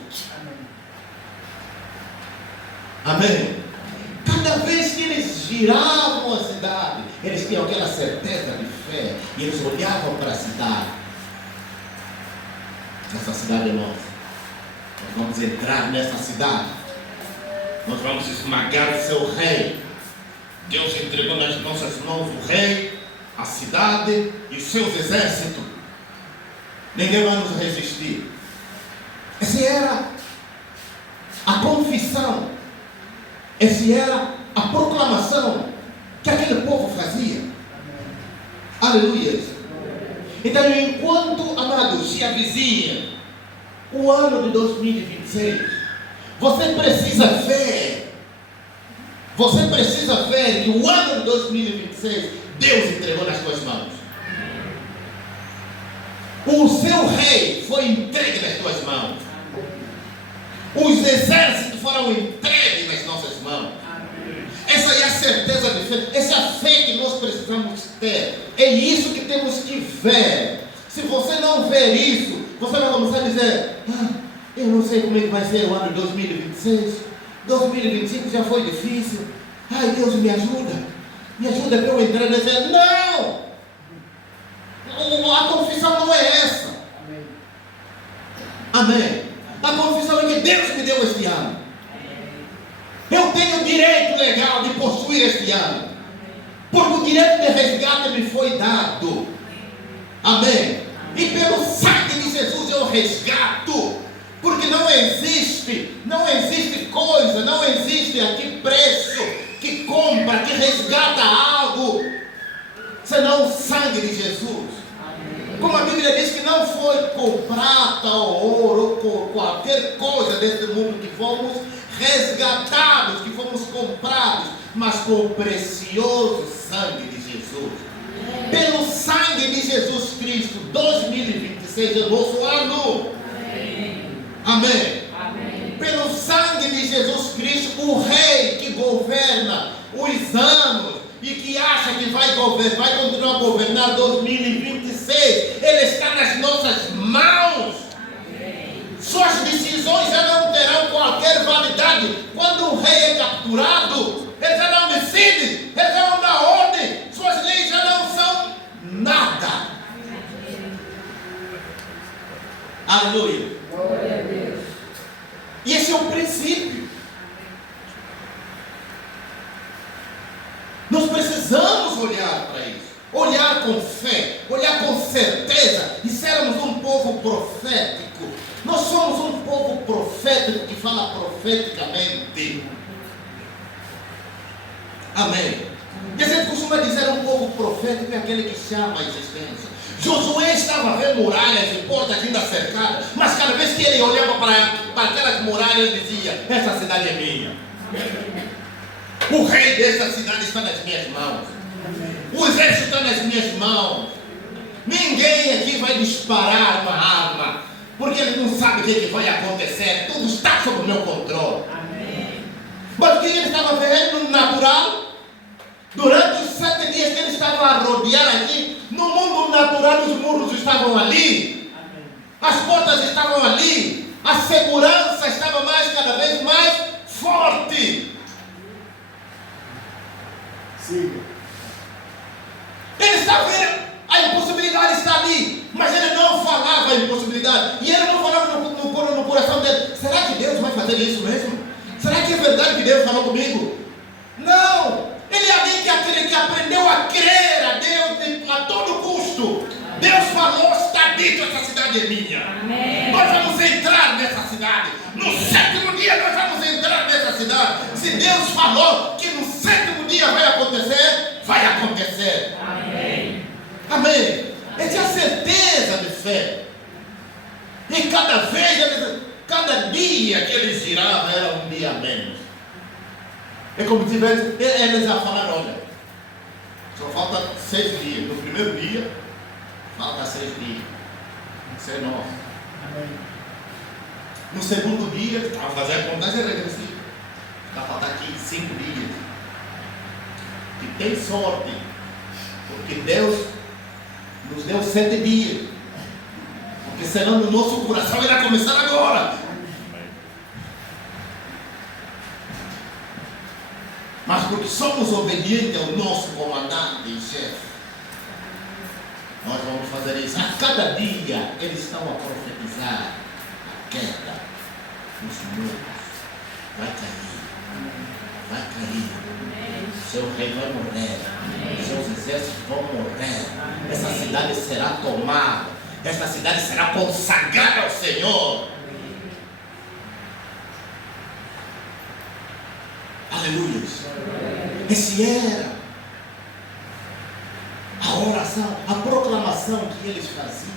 Amém. Cada vez que eles giravam a cidade, eles tinham aquela certeza de fé. E eles olhavam para a cidade. Essa cidade é nossa. Nós vamos entrar nessa cidade. Nós vamos esmagar o seu rei. Deus entregou nas nossas mãos o rei, a cidade e os seus exércitos. Ninguém vai nos resistir. Essa era a confissão. Essa era a proclamação que aquele povo fazia. Aleluia. Então, enquanto, amados, se avizinha o ano de 2026, você precisa ver. Você precisa ver que o ano de 2026 Deus entregou nas tuas mãos. O seu rei foi entregue nas tuas mãos. Os exércitos foram entregues nas nossas mãos. Essa é a certeza de fé. Essa é a fé que nós precisamos ter. É isso que temos que ver. Se você não ver isso, você vai começar a dizer: eu não sei como é que vai ser o ano de 2026. 2025 já foi difícil. Ai, Deus, me ajuda. Me ajuda para eu entrar nesse ano. Não! A confissão não é essa. Amém. A confissão é que Deus me deu este ano. Eu tenho o direito legal de possuir este ano. Porque o direito de resgate me foi dado. Amém. E pelo sangue de Jesus eu resgato. Porque não existe coisa, não existe aqui preço que compra, que resgata algo, senão o sangue de Jesus. Como a Bíblia diz que não foi com prata ou ouro ou com qualquer coisa deste mundo que fomos resgatados, que fomos comprados, mas com o precioso sangue de Jesus. Pelo sangue de Jesus Cristo, 2026 é nosso ano. Amém. Amém. Pelo sangue de Jesus Cristo, o rei que governa os anos e que acha que vai continuar a governar 2026, ele está nas nossas mãos. Amém. Suas decisões já não terão qualquer validade. Quando o rei é capturado, ele já não decide, ele já não dá ordem, suas leis já não são nada. Aleluia. Glória a Deus. E esse é o princípio. Nós precisamos olhar para isso. Olhar com fé, olhar com certeza e sermos um povo profético. Nós somos um povo profético que fala profeticamente. Amém. E a gente costuma dizer um povo profético é aquele que chama a existência. Josué estava a ver muralhas e portas ainda cercadas, mas cada vez que ele olhava para aquelas muralhas, ele dizia: essa cidade é minha. O rei dessa cidade está nas minhas mãos. O exército está nas minhas mãos. Ninguém aqui vai disparar uma arma, porque ele não sabe o que vai acontecer. Tudo está sob o meu controle. Mas o que ele estava vendo no natural? Durante os 7 dias que ele estava a rodear aqui, no mundo natural os muros estavam ali, as portas estavam ali, a segurança estava cada vez mais forte. Siga. Ele está vendo, a impossibilidade está ali, mas ele não falava a impossibilidade, e ele não falava no coração dele: será que Deus vai fazer isso mesmo? Será que é verdade que Deus falou comigo? Não, ele é alguém que aprendeu a crer a Deus a todo custo. Deus falou, está dito, essa cidade é minha. Amém. Nós vamos entrar nessa cidade. No sétimo dia nós vamos entrar nessa cidade. Se Deus falou que no sétimo dia vai acontecer, vai acontecer. Amém. Amém. Ele tinha certeza de fé. E cada dia que eles giravam era um dia a menos. É como se eles já falaram: olha, só falta 6 dias. No primeiro dia, falta 6 dias. Isso é nosso. Amém. No segundo dia, estava fazendo a contagem regressiva. Está faltando aqui 5 dias. E tem sorte, porque Deus nos deu 7 dias. Porque senão no nosso coração irá começar agora. Mas porque somos obedientes ao nosso comandante e chefe, nós vamos fazer isso. A cada dia eles estão a profetizar a queda dos muros. Vai cair. Vai cair. Seu rei vai morrer. Seus exércitos vão morrer. Essa cidade será tomada. Essa cidade será consagrada ao Senhor. Aleluia. Esse era a oração, a proclamação que eles faziam.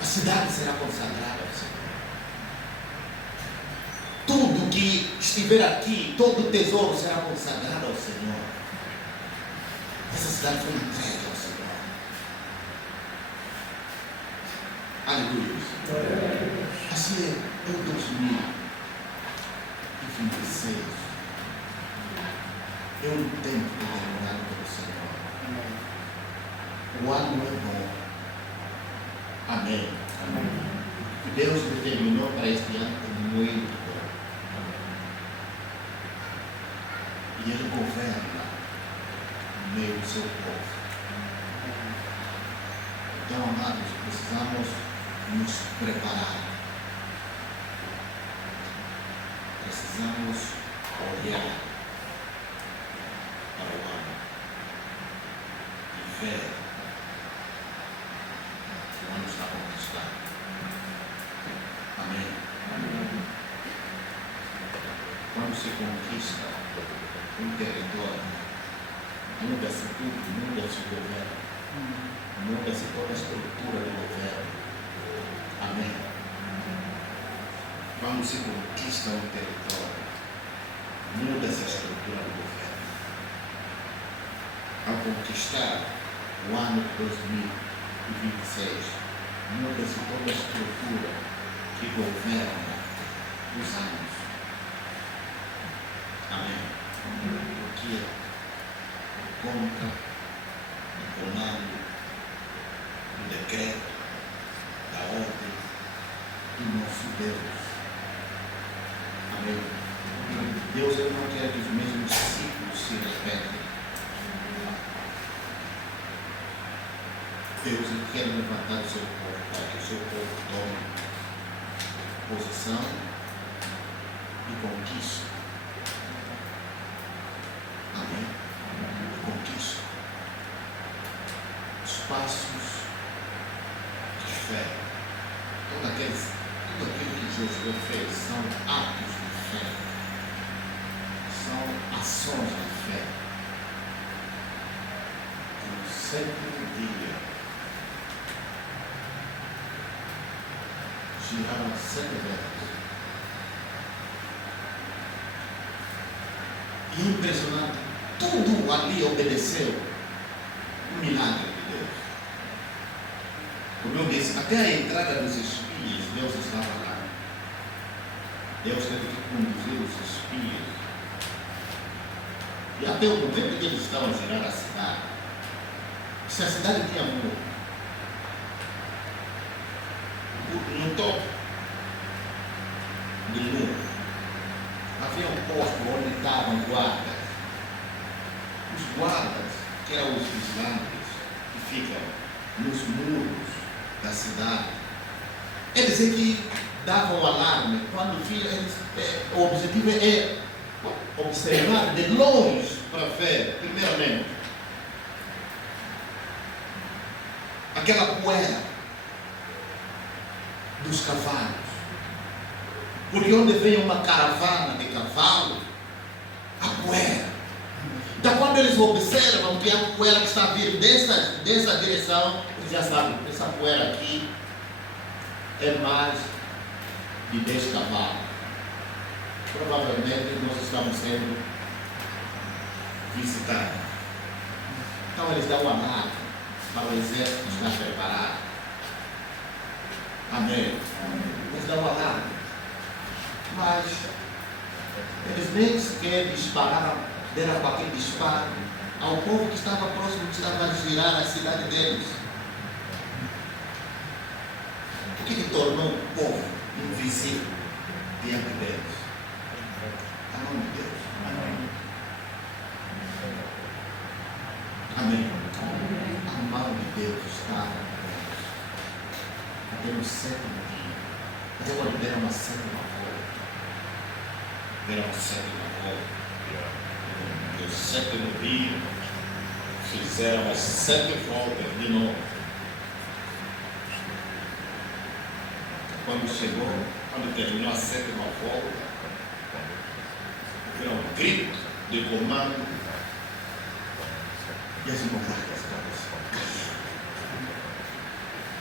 A cidade será consagrada ao Senhor. Tudo que estiver aqui, todo tesouro será consagrado ao Senhor. Essa cidade foi entregue ao Senhor. Aleluia. Assim é o 2026. É um tempo determinado pelo Senhor. O ano é bom. Amém. O que Deus determinou para este ano é muito bom. E Ele governa no meio do seu povo. Então, amados, precisamos nos preparar. Precisamos olhar para o ano e ver que o ano está conquistado. Amém. Quando se conquista um território, muda-se tudo, muda-se o governo, muda-se toda a estrutura do governo. Amém. Quando se conquista um território, muda-se a estrutura do governo. Ao conquistar o ano de 2026, muda-se toda a estrutura que governa os anos. Amém. Porque conta o comando, o decreto, da ordem do nosso Deus. Amém. Deus ele não quer que os mesmos ciclos se repetem. Deus ele quer levantar o seu povo para que o seu povo tome posição e conquiste. Amém. E conquiste os passos de fé. Tudo aquilo que Josué fez são atos de fé. São ações de fé. No sétimo dia, giraram 7 vezes. E impressionante, tudo ali obedeceu o milagre de Deus. Como eu disse, até a entrada dos espias, Deus estava lá. Deus teve que conduzir os espias. E até o momento que eles estavam a girar a cidade, se a cidade tinha muro, no topo do muro havia um posto onde estavam guardas guardas, que eram os vigilantes, que ficam nos muros da cidade, eles é que davam alarme quando o objetivo é observar de longe para ver, primeiramente, aquela poeira dos cavalos. Porque onde vem uma caravana de cavalos, a poeira. Então quando eles observam que a poeira que está vindo dessa direção, eles já sabem, essa poeira aqui é mais de 10 cavalos. Provavelmente nós estamos sendo visitados. Então eles dão uma marca para o exército estar preparado. Amém. Eles dão uma marca. Mas eles nem sequer dispararam, deram com aquele disparo ao povo que estava próximo, que estava a girar a cidade deles. O que tornou o povo invisível diante deles? A mão de Deus. Amém. A mão de Deus estava com eles. Até no sétimo dia. Até quando deram uma sétima volta. Deram uma sétima volta. No sétimo dia, fizeram as 7 voltas de novo. Quando terminou a 7ª volta, era um grito de comando e as muralhas caíram.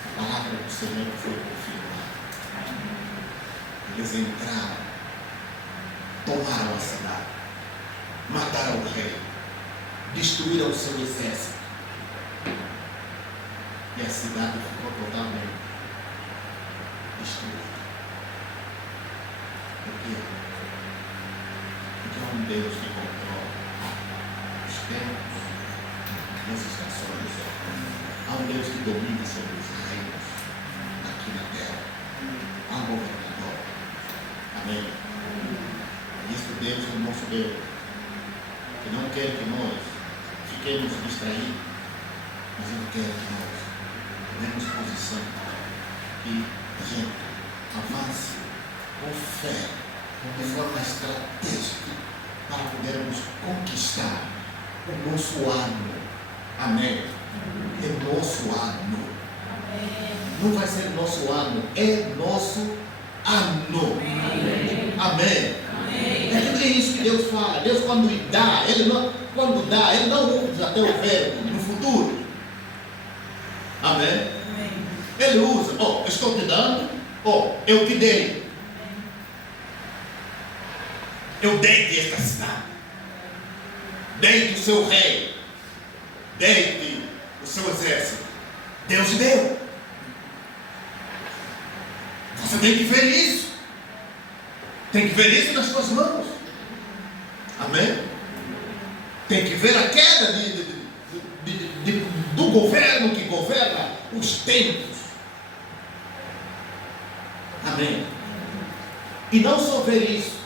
A palavra do Senhor foi confirmada. Eles entraram, tomaram a cidade, mataram o rei, destruíram o seu exército e a cidade ficou totalmente destruída. Por quê? Porque há um Deus que controla os tempos e as estações. Há um Deus que domina sobre os reinos aqui na terra. Há um governador. Amém? E este Deus é o nosso Deus, que não quer que nós fiquemos distraídos, mas Ele quer que nós tenhamos posição e a gente avance com fé, de forma estratégica, para podermos conquistar o nosso ano. Amém? É nosso ano. Não vai ser nosso ano, é nosso ano. Amém? É tudo isso que Deus fala. Deus quando dá, Ele não usa até o verbo no futuro. Amém? Ele usa, estou te dando, eu te dei. Eu dei-te esta cidade. Dei-te o seu rei. Dei-te o seu exército. Deus te deu. Você tem que ver isso. Tem que ver isso nas suas mãos. Amém? Tem que ver a queda do governo que governa os tempos. Amém? E não só ver isso,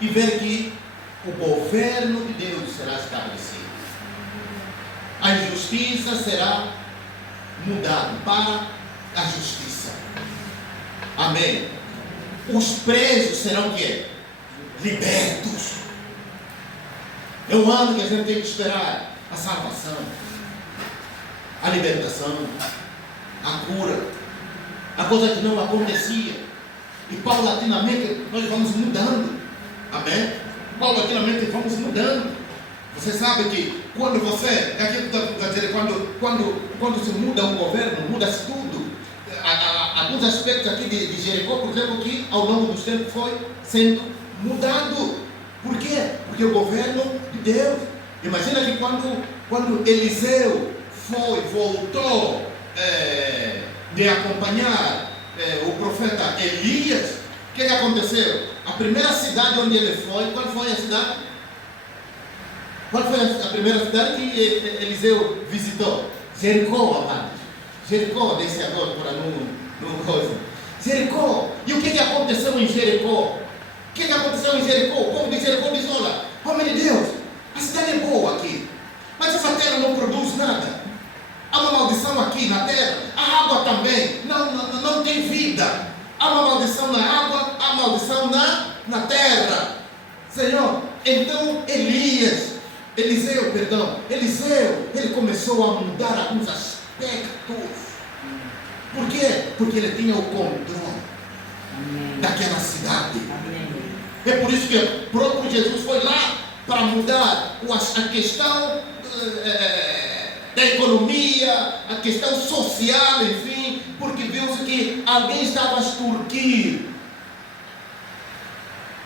e ver que o governo de Deus será estabelecido. A injustiça será mudada para a justiça. Amém? Os presos serão o quê? Libertos. É um ano que a gente tem que esperar a salvação, a libertação, a cura, a coisa que não acontecia. E paulatinamente nós vamos mudando. Amém? Paulatinamente vamos mudando. Você sabe que quando você, é aquilo que está dizendo, quando se muda um governo, muda-se tudo. Há alguns aspectos aqui de Jericó, por exemplo, que ao longo dos tempos foi sendo mudado. Por quê? Porque o governo de Deus. Imagina que quando Eliseu voltou de acompanhar o profeta Elias, o que aconteceu? A primeira cidade onde ele foi, qual foi a cidade? Qual foi a primeira cidade que Eliseu visitou? Jericó, amados. Jericó, desse agora, para não coisa. Jericó. E o que aconteceu em Jericó? O que aconteceu em Jericó? O povo de Jericó diz: olha, homem de Deus, a cidade é boa aqui. Mas essa terra não produz nada. Há uma maldição aqui na terra, a água também não tem vida. Há uma maldição na água, há maldição na terra. Senhor, então Eliseu, ele começou a mudar alguns aspectos. Por quê? Porque ele tinha o controle daquela cidade. É por isso que o próprio Jesus foi lá para mudar a questão da economia, a questão social, enfim, porque viu-se que alguém estava a extorquir,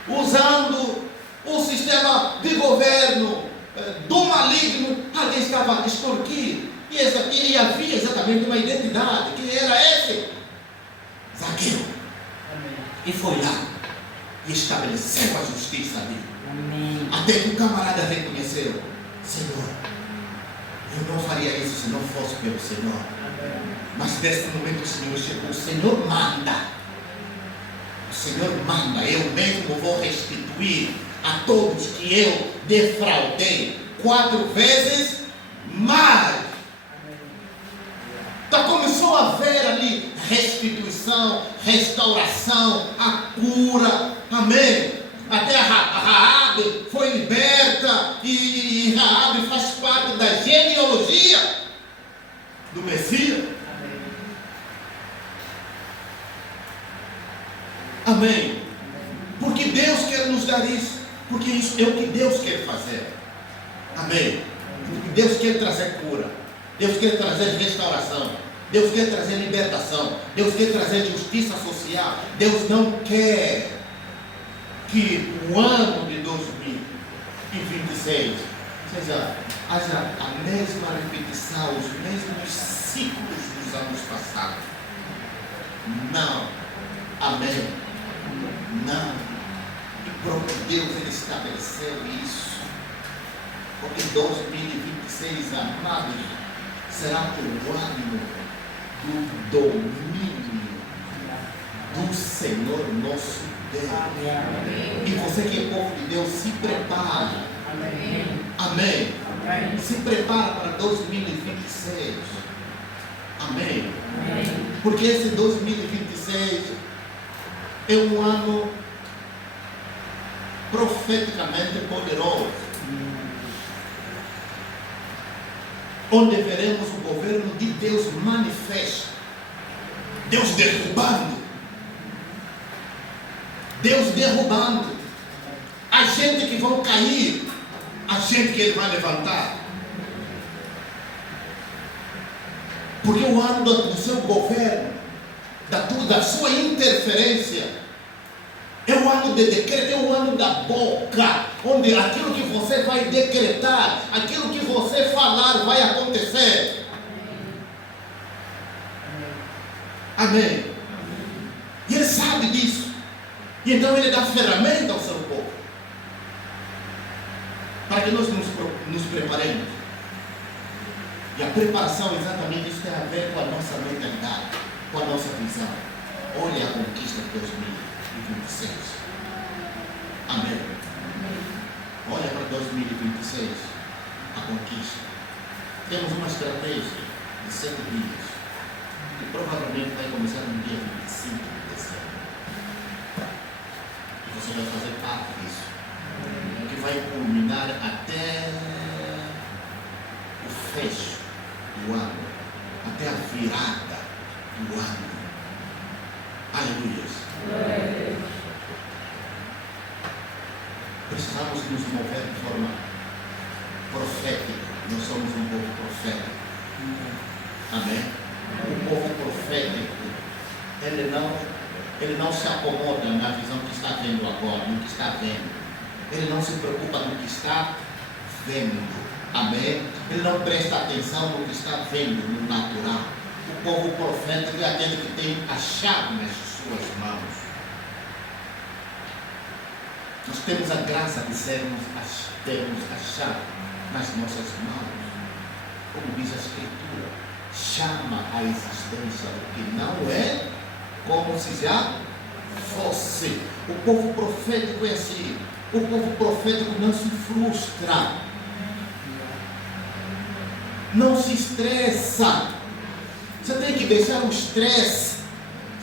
usando o sistema de governo do maligno. Alguém estava a extorquir, e havia exatamente uma identidade, que era esse Zaqueu. E foi lá e estabeleceu a justiça dele. Até que o camarada reconheceu: Senhor, eu não faria isso se não fosse pelo Senhor. Mas nesse momento o Senhor chegou. O Senhor manda. O Senhor manda. Eu mesmo vou restituir a todos que eu defraudei 4 vezes mais. Então começou a haver ali restituição, restauração, a cura. Amém. Até a Raabe foi liberta, e Raabe faz parte da genealogia do Messias. Amém. Porque Deus quer nos dar isso, porque isso é o que Deus quer fazer. Amém. Porque Deus quer trazer cura, Deus quer trazer restauração, Deus quer trazer libertação, Deus quer trazer justiça social. Deus não quer que o ano de 2026 haja a mesma repetição, os mesmos ciclos dos anos passados. Não. Amém. Não. E o próprio Deus, ele estabeleceu isso. Porque 2026, amados, será o ano do domínio do Senhor nosso Deus. E você que é povo de Deus, se prepare. Amém. Se prepara para 2026. Amém. Porque esse 2026 é um ano profeticamente poderoso, onde veremos o governo de Deus manifesto. Deus derrubando a gente que vão cair, a gente que ele vai levantar. Porque o ano do seu governo, da sua interferência, é o ano de decreto, é o ano da boca, onde aquilo que você vai decretar, aquilo que você falar vai acontecer. Amém. E ele sabe disso. E então ele dá ferramenta ao seu povo, para que nós nos preparemos. E a preparação, exatamente isso, tem a ver com a nossa mentalidade, com a nossa visão. Olha a conquista de 2026. Amém. Olha para 2026, a conquista. Temos uma estratégia de 7 dias, que provavelmente vai começar no dia 25 de dezembro. E você vai fazer parte disso, que vai culminar até o fecho do ano, até a virada do ano. Aleluia. Precisamos nos mover de forma profética. Nós somos um povo profético. Amém? O povo profético, ele não se acomoda na visão que está vendo agora, no que está vendo. Ele não se preocupa no que está vendo. Amém? Ele não presta atenção no que está vendo, no natural. O povo profético é aquele que tem a chave nas suas mãos. Nós temos a graça de termos a chave nas nossas mãos. Como diz a Escritura, chama a existência o que não é como se já fosse. O povo profético é assim. O povo profético não se frustra. Não se estressa. Você tem que deixar o estresse.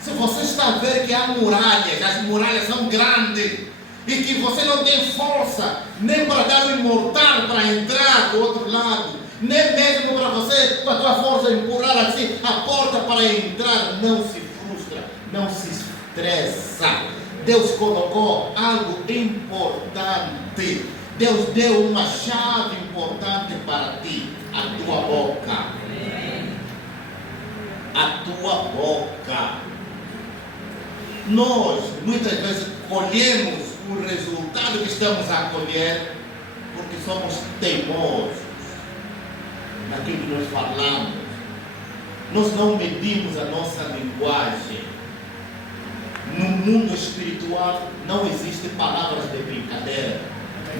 Se você está a ver que há muralhas, as muralhas são grandes, e que você não tem força nem para dar o imortal para entrar do outro lado, nem mesmo para você, com a tua força, empurrar assim a porta para entrar, não se frustra, não se estressa. Deus colocou algo importante. Deus deu uma chave importante para ti, a tua boca. A tua boca. Nós, muitas vezes, colhemos o resultado que estamos a colher porque somos teimosos naquilo que nós falamos. Nós não medimos a nossa linguagem. No mundo espiritual não existe palavras de brincadeira.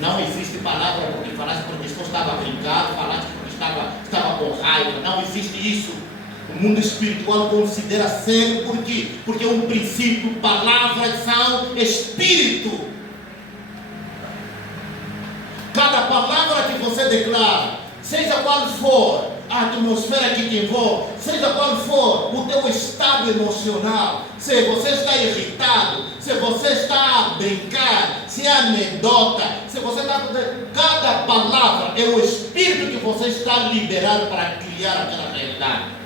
Não existe palavra porque falaste porque só estava a brincar, falaste porque estava com raiva. Não existe isso. O mundo espiritual considera sério por quê? Porque um princípio, palavras são espírito. Cada palavra que você declara, seja qual for a atmosfera que te envolve, seja qual for o teu estado emocional, se você está irritado, se você está a brincar, se é anedota, se você está... Cada palavra é o espírito que você está liberando para criar aquela realidade.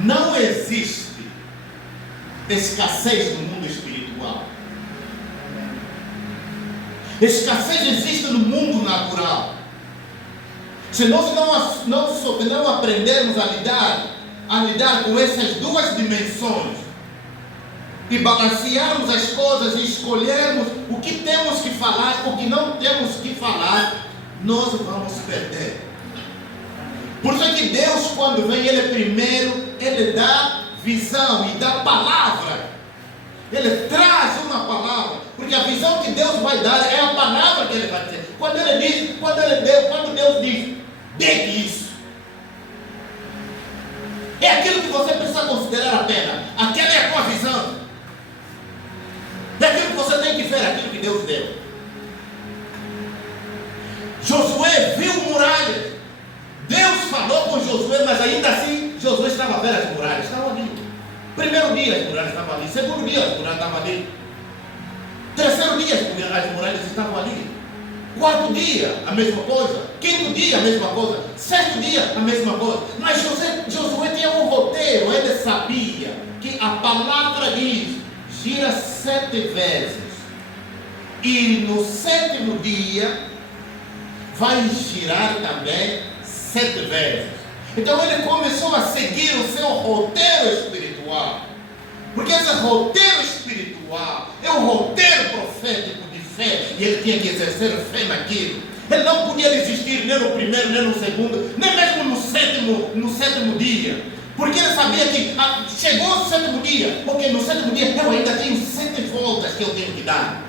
Não existe escassez no mundo espiritual. Escassez existe no mundo natural. Se nós não aprendermos a lidar com essas duas dimensões e balancearmos as coisas e escolhermos o que temos que falar, o que não temos que falar, nós vamos perder. Por isso é que Deus, quando vem, Ele primeiro, Ele dá visão e dá palavra. Ele traz uma palavra, porque a visão que Deus vai dar é a palavra que Ele vai dizer. Quando Deus diz, pegue isso, é aquilo que você precisa considerar apenas. Aquela é a tua visão. É aquilo que você tem que ver, aquilo que Deus deu. Josué viu muralhas. Deus falou com Josué, mas ainda assim Josué estava vendo as muralhas, estavam ali. Primeiro dia as muralhas estavam ali, segundo dia as muralhas estavam ali, terceiro dia as muralhas estavam ali, quarto dia a mesma coisa, quinto dia a mesma coisa, sexto dia a mesma coisa. Mas Josué tinha um roteiro, ele sabia que a palavra diz, gira 7 vezes, e no sétimo dia vai girar também 7 vezes. Então ele começou a seguir o seu roteiro espiritual, porque esse roteiro espiritual é um roteiro profético de fé, e ele tinha que exercer fé naquilo. Ele não podia desistir nem no primeiro, nem no segundo, nem mesmo no sétimo dia, porque ele sabia que chegou o sétimo dia, porque no sétimo dia eu ainda tenho 7 voltas que eu tenho que dar.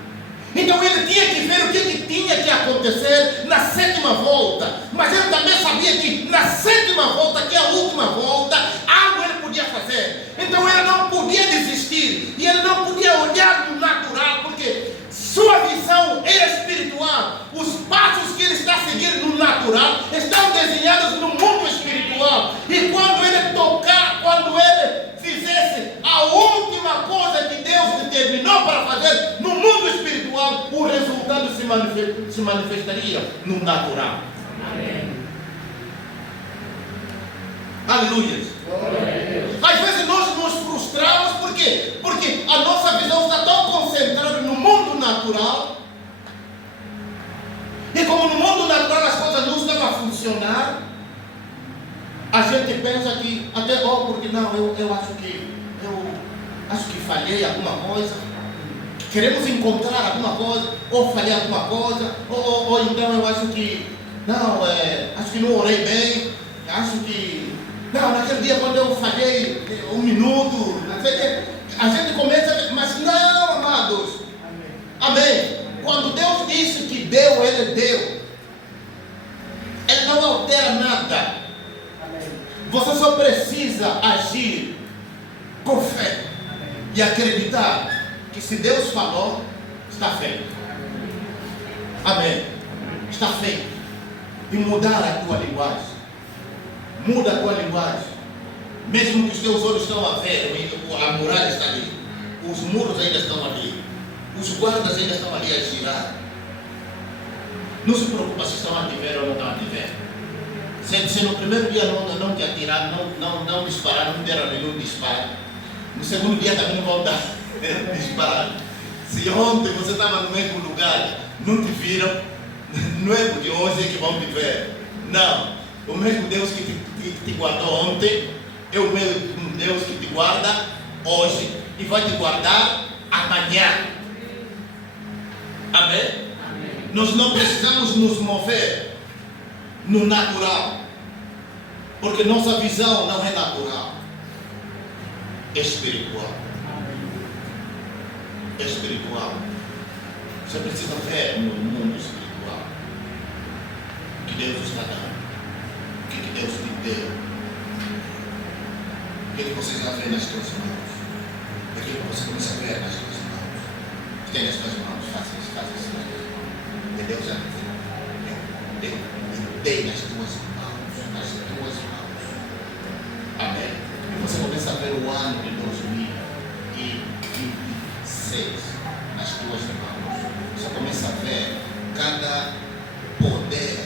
Então ele tinha que ver o que tinha que acontecer na 7ª volta, mas ele também sabia que na 7ª volta, que é a última volta, algo ele podia fazer. Então ele não podia desistir, e ele não podia olhar no natural, porque sua visão é espiritual. Os passos que ele está seguindo no natural estão desenhados no mundo espiritual, e quando ele tocar, quando ele fizesse a última coisa que Deus determinou para fazer no mundo espiritual, o resultado se manifestaria no natural. Amém. Aleluia. Às vezes nós nos frustramos porque a nossa visão está tão concentrada no mundo natural, e como no mundo natural as coisas não estão a funcionar, a gente pensa que até porque não, eu acho que falhei alguma coisa, queremos encontrar alguma coisa, ou falhei alguma coisa, ou então eu acho que não, acho que não orei bem, acho que não, naquele dia quando eu falhei 1 minuto, a gente começa, mas não, amados. Amém. Quando Deus disse que deu, Ele deu. Ele não altera nada. Você só precisa agir com fé e acreditar que se Deus falou, está feito. Amém. Está feito. E mudar a tua linguagem. Muda a tua linguagem. Mesmo que os teus olhos estão a ver, a muralha está ali, os muros ainda estão ali, os guardas ainda estão ali a girar. Não se preocupa se estão a te ver ou não estão a te ver. Se no primeiro dia não te atiraram, não dispararam, não deram nenhum disparo, no segundo dia também não vão dar disparar. Se ontem você estava no mesmo lugar, não te viram, não é porque hoje é que vão te ver. Não. O mesmo Deus que te guardou ontem é o mesmo Deus que te guarda hoje e vai te guardar amanhã. Amém? Amém. Nós não precisamos nos mover no natural, porque nossa visão não é natural, é espiritual. É espiritual. Você precisa ver no mundo espiritual o que Deus está dando, o que Deus te deu, o que você já vê nas suas mãos, o que você começa a ver nas suas mãos, o que tem nas suas mãos, faça isso. E Deus já deu nas tuas mãos, amém? E você começa a ver o ano de 2026 nas tuas mãos. Você começa a ver cada poder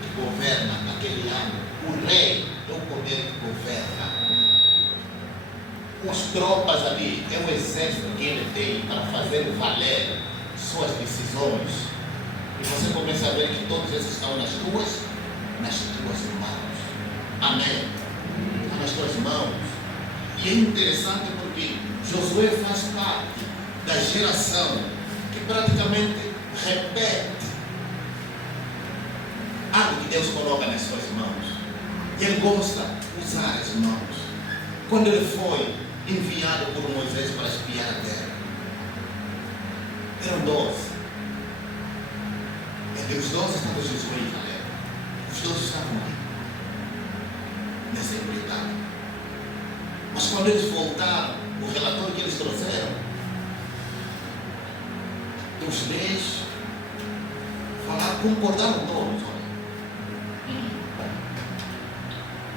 que governa naquele ano. O rei é o poder que governa. Os tropas ali é o exército que ele tem para fazer valer suas decisões. E você começa a ver que todos esses estão nas tuas mãos. Amém? Estão nas tuas mãos. E é interessante porque Josué faz parte da geração que praticamente repete algo que Deus coloca nas suas mãos. E ele gosta de usar as mãos. Quando ele foi enviado por Moisés para espiar a terra, eram 12. Entre os 12 estavam Josué e Caleb. Os 12 estavam ali, nessa empreitada. Mas quando eles voltaram, o relatório que eles trouxeram, os 10 falaram, concordaram todos. Olha,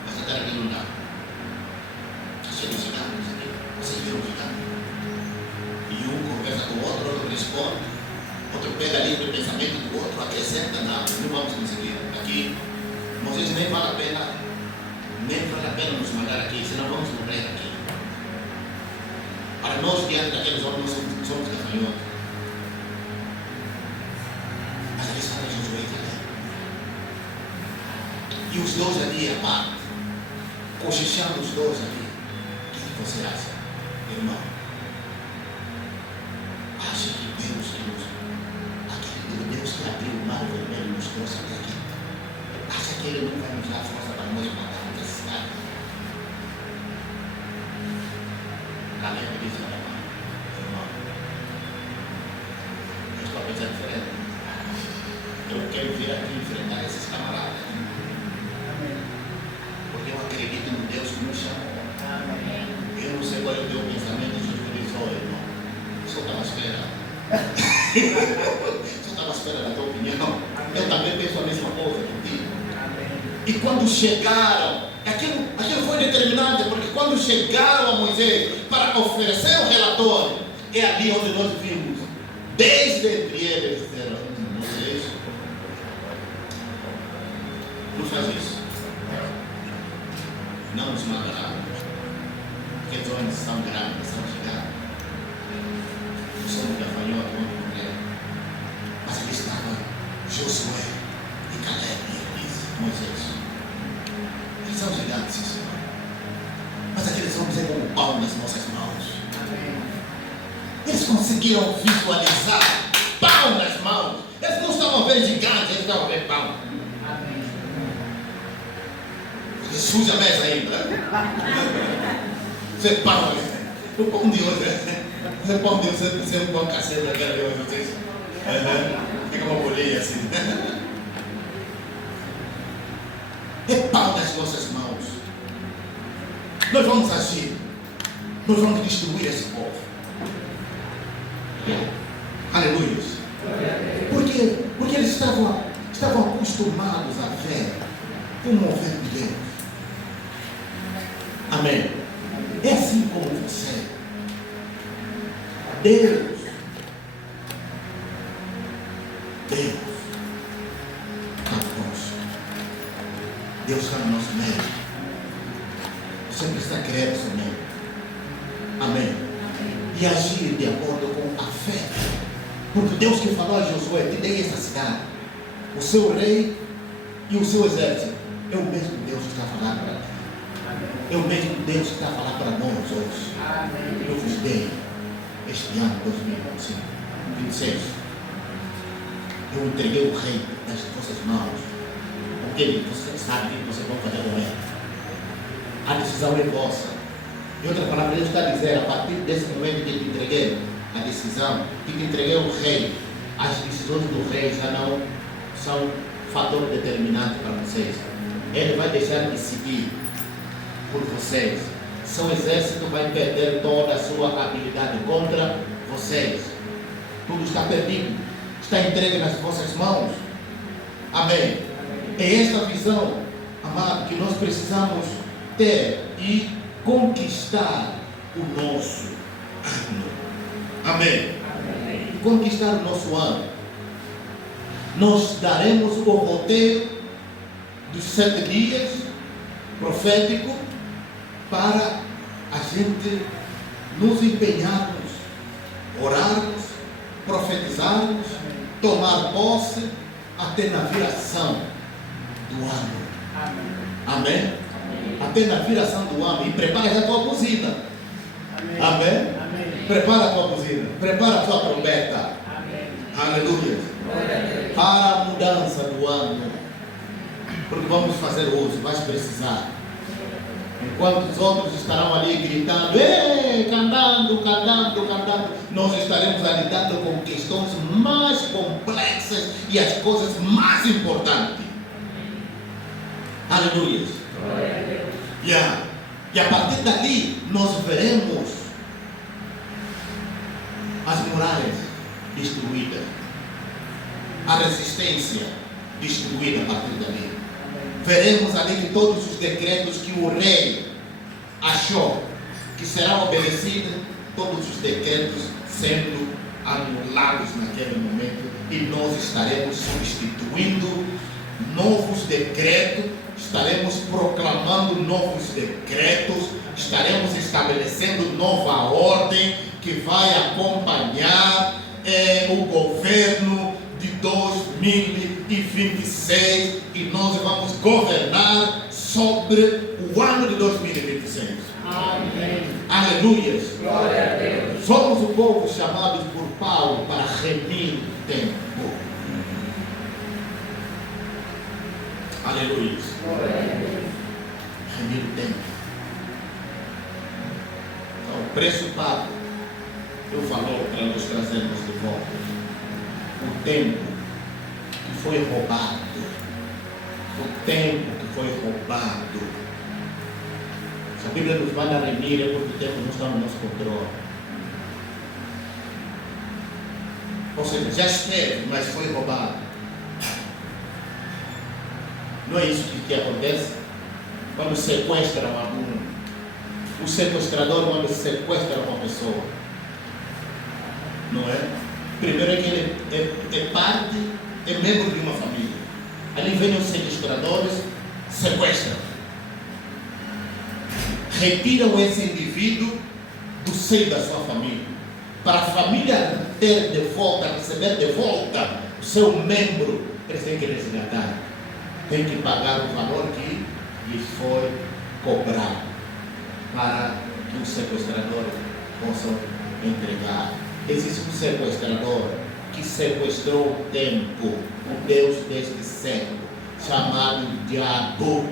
essa terra aqui não dá. Vocês viram gigantes aqui? Vocês viram gigantes? E um conversa com o outro responde. Outro pega ali o pensamento do outro, acrescenta, não vamos conseguir. Aqui, Moisés nem vale a pena nos mandar aqui, senão vamos morrer aqui. Para nós, diante daqueles homens, nós somos gafanhotos. Mas ali estava Josué e Caleb. E os 12 ali à parte, cochichando os 12 ali. O que você acha, irmão? Acha que Deus que abriu o mar vermelho nos trouxe até aqui, acha que Ele não vai nos dar força para nós matar outra cidade? Caleb diz: olha, irmão, eu estou a pensar diferente. Eu quero vir aqui enfrentar esses camaradas, porque eu acredito no Deus que nos chamou. Eu não sei qual é o teu pensamento. Jesus diz: olha, irmão, eu só estava esperando. Estava esperando a tua opinião. Eu também penso a mesma coisa contigo. E quando chegaram, aquilo foi determinante, porque quando chegaram a Moisés para oferecer o relatório, é ali onde nós vimos, desde entre eles disseram: Moisés, não faz isso, não nos matará, porque os homens são grandes, são gigantes, nós somos gafanhotos, vamos morrer. Mas ali estava Josué e Caleb e Moisés. Eles são gigantes, Senhor. Mas aqueles homens eram um pau nas nossas mãos. Eles conseguiram visualizar pau nas mãos. Eles não estavam vendo gigantes, eles estavam vendo pau. Você suja a mesa ainda. Você pau ali. O pão de hoje, você pão de hoje, você é um pão caseiro daquela de hoje, vocês. Fica uma bolinha assim. É pau nas nossas mãos. Nós vamos agir. nós vamos destruir esse povo. Aleluia. Porque eles estavam acostumados a ver o mover de Deus. Amém. É assim como você. Deus está conosco. Deus está no nosso meio. Você precisa crer no seu meio. Amém. E agir de acordo com a fé. Porque Deus que falou a Josué: te dei essa cidade, o seu rei e o seu exército. É o mesmo Deus que está falando para ti. É o mesmo Deus que está falando para nós hoje. Eu vos dei este ano 2026. Eu entreguei o rei nas vossas mãos. Porque você sabe o que vocês vão fazer com ele. A decisão é vossa. Em outra palavra, Deus está a dizer: a partir desse momento que te entreguei a decisão, que te entreguei o rei, as decisões do rei já não são fator determinante para vocês. Ele vai deixar de decidir por vocês. Seu exército vai perder toda a sua habilidade contra vocês. Tudo está perdido, está entregue nas vossas mãos. Amém. É esta visão, amado, que nós precisamos ter e conquistar o nosso ano. Amém. Conquistar o nosso ano. Nós daremos o roteiro dos 7 dias profético para a gente nos empenharmos, orarmos, profetizarmos, tomar posse até na viração do ano. Amém? Até na viração do ano. E prepara já a tua buzina. Amém? Prepara a tua buzina. Prepara a tua trombeta. Aleluia. Para a mudança do ano. Porque vamos fazer uso, vais precisar. Enquanto os outros estarão ali gritando, cantando, nós estaremos ali lidando com questões mais complexas e as coisas mais importantes. Aleluia. E a partir dali nós veremos as muralhas destruídas, a resistência destruída a partir dali. Veremos ali que todos os decretos que o rei achou que serão obedecidos, todos os decretos sendo anulados naquele momento, e nós estaremos substituindo novos decretos, estaremos proclamando novos decretos, estaremos estabelecendo nova ordem que vai acompanhar o governo de 2026, e nós vamos governar sobre o ano de 2026. Amém. Aleluia. Glória a Deus. Somos o povo chamado por Paulo para remir o tempo. Aleluia. Glória a Deus. Remir o tempo. Então, o preço pago, eu falo para nós trazermos de volta o tempo que foi roubado. O tempo que foi roubado. Se a Bíblia nos manda remir, é porque o tempo não está no nosso controle. Ou seja, já esteve, mas foi roubado. Não é isso que acontece quando sequestram algum. O sequestrador, quando sequestra uma pessoa, não é? Primeiro é que ele é parte, é membro de uma família. Ali vêm os sequestradores, sequestram, retiram esse indivíduo do seio da sua família, para a família ter de volta, receber de volta o seu membro. Eles têm que resgatar, têm que pagar o valor que lhes foi cobrado, para que os sequestradores possam entregar. Existe um sequestrador que sequestrou o tempo, o Deus deste século, chamado Diabo.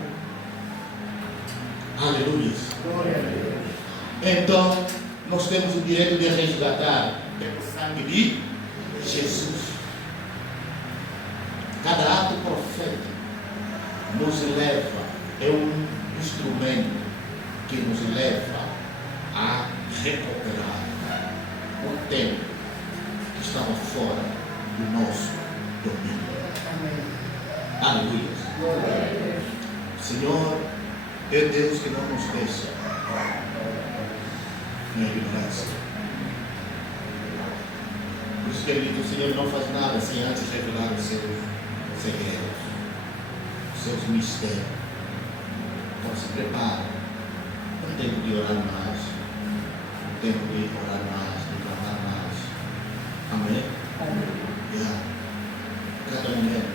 Aleluia. Glória a Deus. Então, nós temos o direito de resgatar pelo sangue de Jesus. Cada ato profético nos leva, é um instrumento que nos leva a recuperar o tempo que estava fora do nosso domínio. Aleluia. O Senhor é Deus que não nos deixa na ignorância. Por isso que ele diz: o Senhor não faz nada sem antes revelar os seus segredos, os seus mistérios. Então se prepara. É tempo de orar mais. É tempo de orar mais, de clamar mais. Amém? Yeah. Cada momento.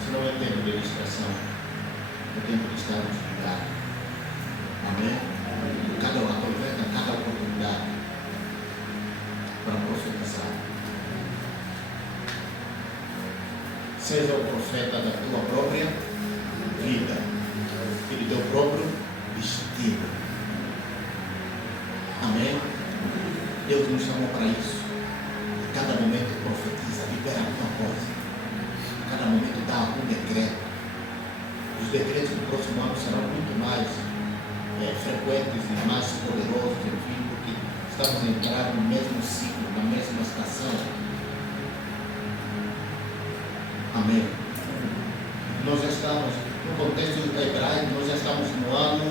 Isso não é tempo de distração. É tempo de estarmos ligados. Amém? Aproveita cada oportunidade para profetizar. Seja o profeta da tua própria vida e do teu próprio destino. Amém? Deus nos chamou para isso. Cada momento profetiza, libera alguma coisa. Cada momento dá algum decreto. Os decretos do próximo ano serão muito mais frequentes e mais poderosos, enfim, porque estamos entrando no mesmo ciclo, na mesma estação. Amém. Nós já estamos, no contexto hebraico, nós já estamos no ano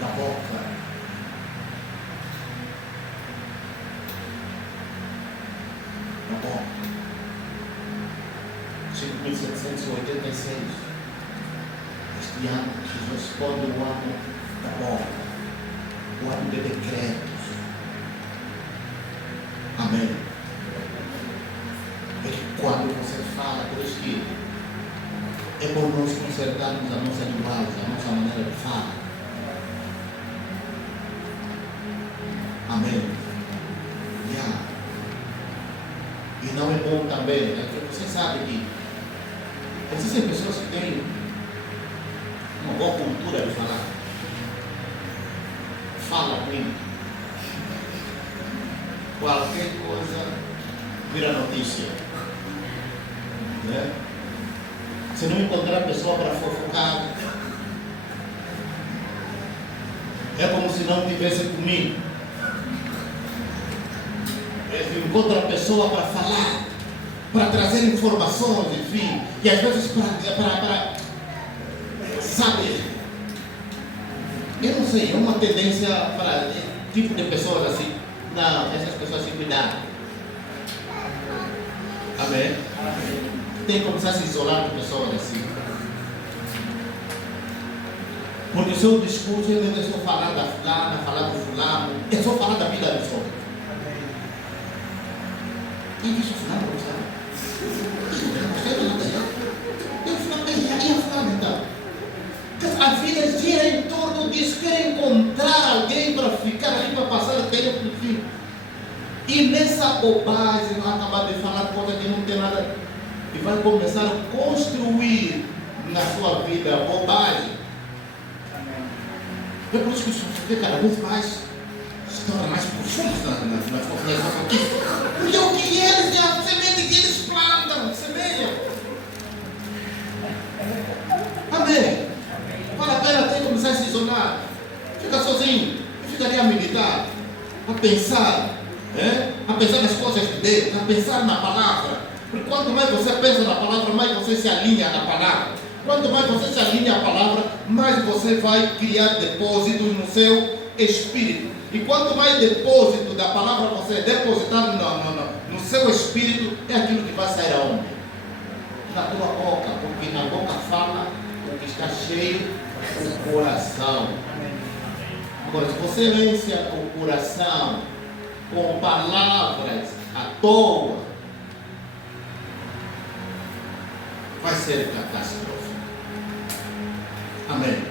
da boca. Da boca. 5.786. Este ano que responde o ano da boca, o ano de decretos. Amém. É que quando você fala, por isso que é bom nós consertarmos a nossa linguagem, a nossa maneira de falar. Amém. Yeah. E não é bom também, né? Porque você sabe que existem pessoas que têm uma boa cultura de falar. Fala muito. Qualquer coisa vira notícia. Né? Se não encontrar pessoa para fofocar, é como se não tivesse comigo. Encontra a pessoa para falar, para trazer informações, enfim, e às vezes para sabe, eu não sei, é uma tendência para tipo de pessoas assim. Não, essas pessoas se cuidar. Amém? Tem que começar a se isolar de pessoas assim. Porque o seu discurso é só falar da fulana, falar do fulano, é só falar da vida dos outros. Quem disse o fulano gostava? Eu fulano então. A vida gira em torno disso, quer encontrar alguém para ficar ali, para passar o tempo, enfim. E nessa bobagem, vai acabar de falar coisa que não tem nada, e vai começar a construir na sua vida bobagem. É por isso que isso fica cada vez mais, se torna mais profundo nas notícias. Porque o que eles, a semente que eles plantam, semeiam. Amém. Vale a pena até começar a se isolar. Fica sozinho. Fica ali a meditar, a pensar nas coisas de Deus, a pensar na palavra. Porque quanto mais você pensa na palavra, mais você se alinha na palavra. Quanto mais você se alinha à palavra, mais você vai criar depósitos no seu espírito. E quanto mais depósito da palavra você depositar no seu espírito, é aquilo que vai sair aonde? Na tua boca, porque na boca fala o que está cheio do coração. Agora, se você vence o coração com palavras à toa, vai ser catástrofe. Amém.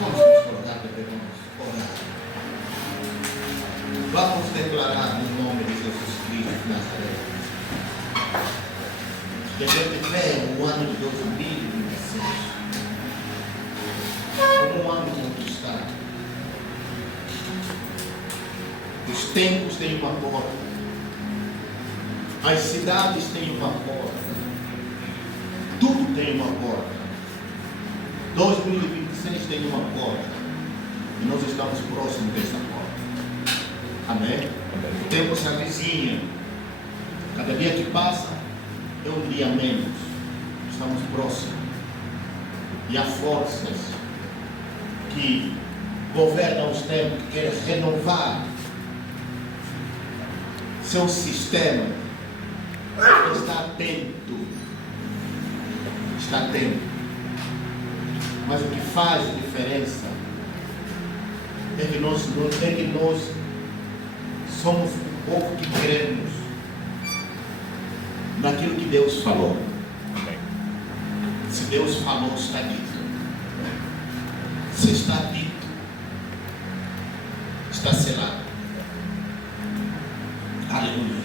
Vamos nos colocar de pé, vamos orar. Vamos declarar no nome de Jesus Cristo de Nazaré que a gente vê o ano de 2026 como um ano conquistado. Os tempos têm uma porta, as cidades têm uma porta, tudo tem uma porta. 2026 tem uma porta. E nós estamos próximos dessa porta. Amém? O tempo se avizinha. Cada dia que passa é um dia menos. Estamos próximos. E há forças que governam os tempos, que querem renovar seu sistema. Está atento. Está atento. Mas o que faz diferença é que nós somos o povo que cremos naquilo que Deus falou. Se Deus falou, está dito. Se está dito, está selado. Aleluia.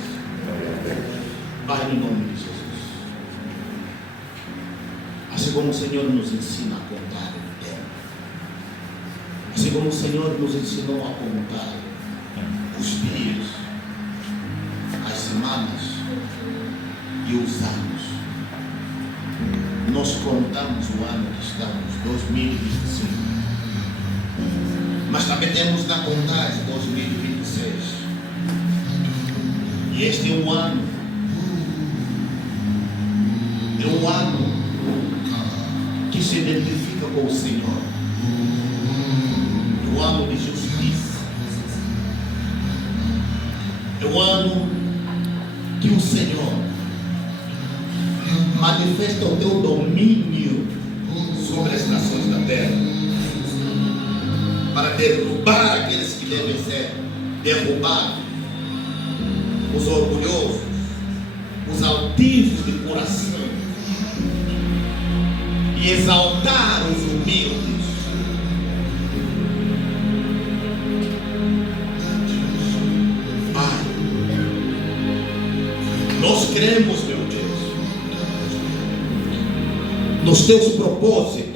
Pai, no nome de Jesus. Assim como o Senhor nos ensina a contar o tempo, assim como o Senhor nos ensinou a contar os dias, as semanas e os anos, nós contamos o ano que estamos, 2025, mas também temos na contagem 2026, e este é um ano que se identifica com o Senhor, é um ano de justiça, é um ano que o Senhor manifesta o teu domínio sobre as nações da terra, para derrubar aqueles que devem ser derrubados, os orgulhosos, os altivos de coração, e exaltar os humildes. Pai, nós cremos, meu Deus, nos teus propósitos,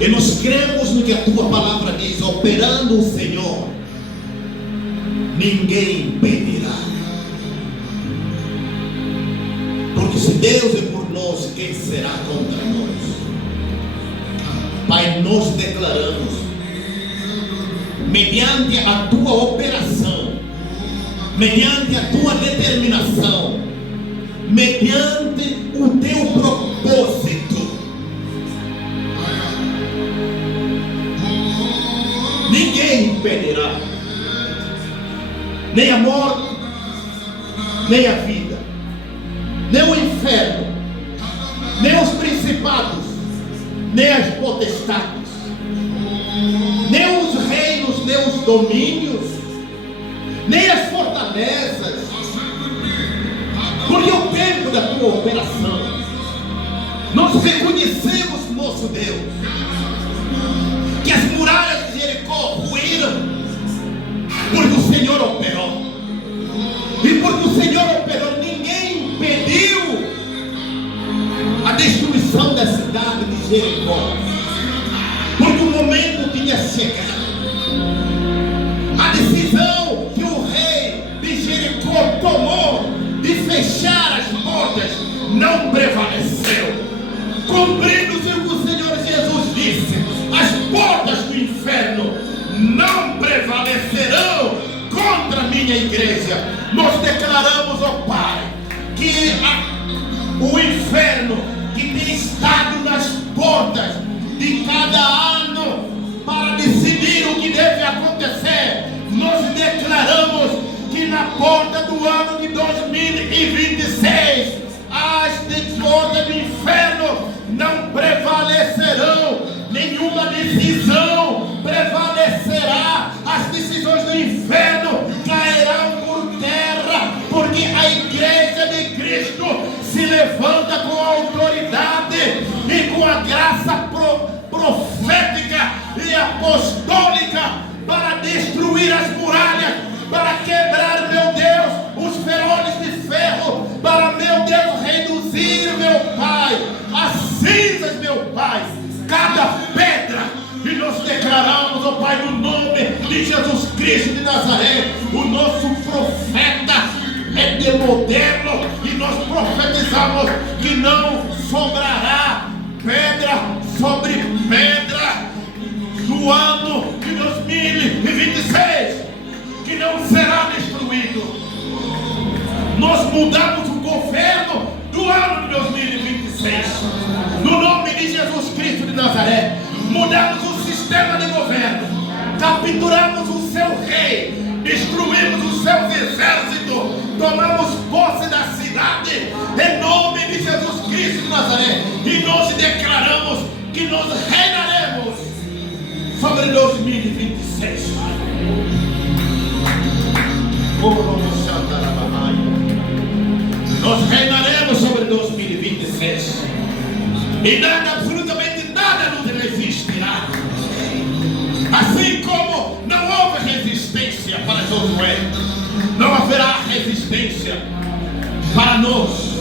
e nós cremos no que a tua palavra diz: operando o Senhor, ninguém impedirá. Porque se Deus é por nós, quem será contra nós? Pai, nós declaramos, mediante a tua operação, mediante a tua determinação, mediante o teu propósito, ninguém impedirá, nem a morte, nem a vida, nem o inferno, nem os principados, nem as potestades, nem os reinos, nem os domínios, nem as fortalezas, porque o tempo da tua operação, nós reconhecemos, nosso Deus, que as muralhas de Jericó ruíram, porque o Senhor operou, e porque o Senhor operou, ninguém impediu a destruição da cidade de Jericó, porque o momento tinha chegado. A decisão que o rei de Jericó tomou de fechar as portas não prevaleceu, cumprindo-se o que o Senhor Jesus disse: as portas do inferno não prevalecerão contra a minha igreja. Nós declaramos, ó Pai, que o inferno que tem estado nas portas de cada ano para decidir o que deve acontecer, nós declaramos que na porta do ano de 2026 as portas do inferno não prevalecerão, nenhuma decisão prevalecerá, as decisões do inferno cairão por terra, porque a igreja de Cristo se levanta com a autoridade e com a graça profética e apostólica para destruir as muralhas, para quebrar, meu Deus, os ferrolhos de ferro, para, meu Deus, reduzir, meu Pai, as cinzas, meu Pai, cada pedra. E nós declaramos, ó Pai, no nome de Jesus Cristo de Nazaré, o nosso profeta é de modelo, e nós profetizamos que não sobrará pedra sobre pedra do ano de 2026, que não será destruído. Nós mudamos o governo do ano de 2026. No nome de Jesus Cristo de Nazaré, mudamos o sistema de governo, capturamos o seu rei, destruímos os seus exércitos, tomamos posse da cidade, em nome de Jesus Cristo de Nazaré, e nós declaramos que nós reinaremos sobre 2026. Nós reinaremos sobre 2026 e nada, absolutamente nada nos resistirá. Assim como não houve resistência para Josué, não haverá resistência para nós.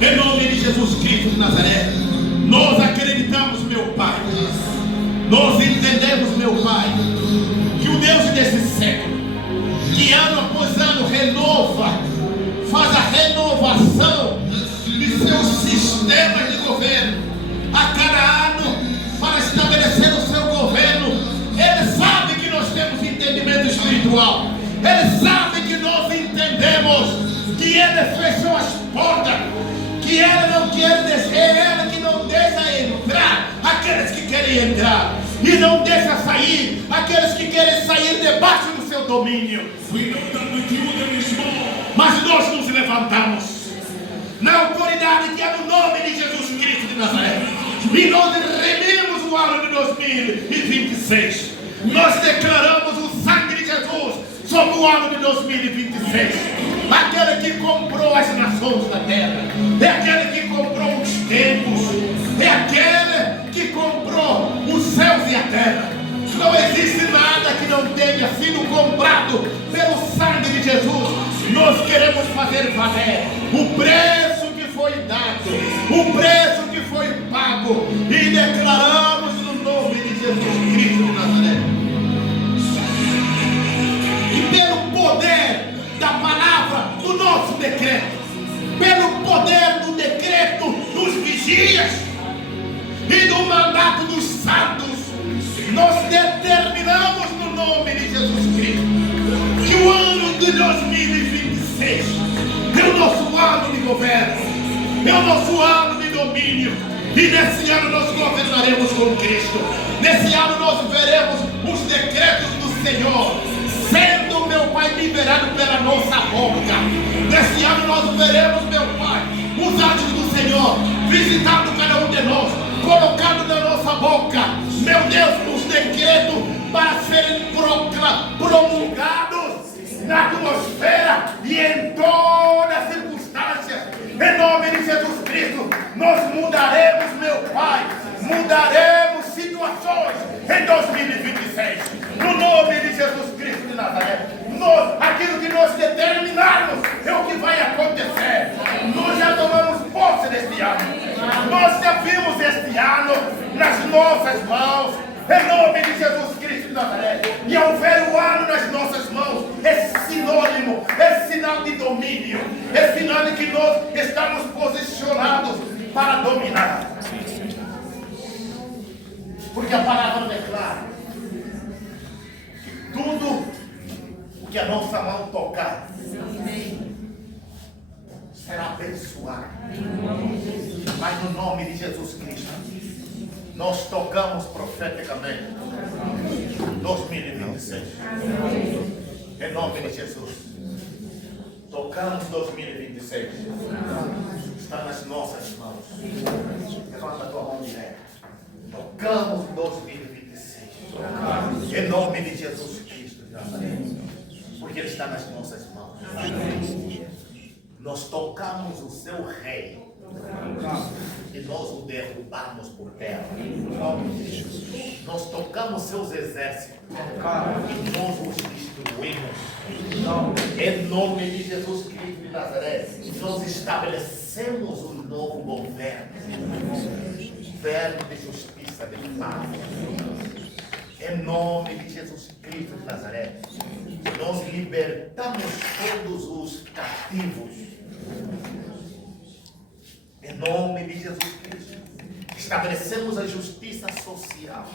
Em nome de Jesus Cristo de Nazaré, nós acreditamos, meu Pai, nós entendemos, meu Pai, que o Deus desse século, que ano após ano renova, faz a renovação de seus sistemas de governo, a cada ano, para estabelecer o seu governo. Ele sabe que nós temos entendimento espiritual, ele sabe que nós entendemos que ele fechou as portas, que ele não quer descer, ele que não deixa entrar aqueles que querem entrar, e não deixa sair aqueles que querem sair debaixo do seu domínio. Mas nós nos levantamos na autoridade que é no nome de Jesus Cristo de Nazaré, e nós remimos o ano de 2026. Nós declaramos o sangue de Jesus sobre o ano de 2026. Aquele que comprou as nações da terra, é aquele que comprou os tempos, é aquele que comprou os céus e a terra. Não existe nada que não tenha sido comprado pelo sangue de Jesus. Nós queremos fazer valer o preço que foi dado, o preço que foi pago, e declaramos no nome de Jesus Cristo de Nazaré. E pelo poder da palavra do nosso decreto, pelo poder do decreto dos vigias e do mandato dos santos, nós determinamos no nome de Jesus Cristo que o ano de 2026 é o nosso ano de governo, é o nosso ano de domínio, e nesse ano nós governaremos com Cristo. Nesse ano nós veremos os decretos do Senhor sendo, meu Pai, liberado pela nossa boca. Nesse ano nós veremos, meu Pai, os anjos do Senhor visitando cada um de nós, colocando na nossa boca, meu Deus, os decretos para serem promulgados na atmosfera e em todas as circunstâncias. Em nome de Jesus Cristo, nós mudaremos, meu Pai, mudaremos situações em 2026. No nome de Jesus Cristo de Nazaré, aquilo que nós determinarmos é o que vai acontecer. Nós já tomamos posse deste ano, nós já vimos este ano nas nossas mãos. Em nome de Jesus Cristo de Nazaré. E ao ver o ano nas nossas mãos, é sinônimo, é sinal de domínio, é sinal de que nós estamos posicionados para dominar. Porque a palavra declara que tudo o que a nossa mão tocar será abençoado. Mas no nome de Jesus Cristo, nós tocamos profeticamente 2026. Em nome de Jesus. Tocamos 2026. Está nas nossas mãos. Levanta a tua mão direita. Tocamos 2026. Em nome de Jesus Cristo. Porque Ele está nas nossas mãos. Nós tocamos o seu rei. E nós o derrubamos por terra. Nós tocamos seus exércitos e nós os destruímos. Em nome de Jesus Cristo de Nazaré, nós estabelecemos um novo governo, governo de justiça, de paz. Em nome de Jesus Cristo de Nazaré, nós libertamos todos os cativos. Em nome de Jesus Cristo, Estabelecemos a justiça social.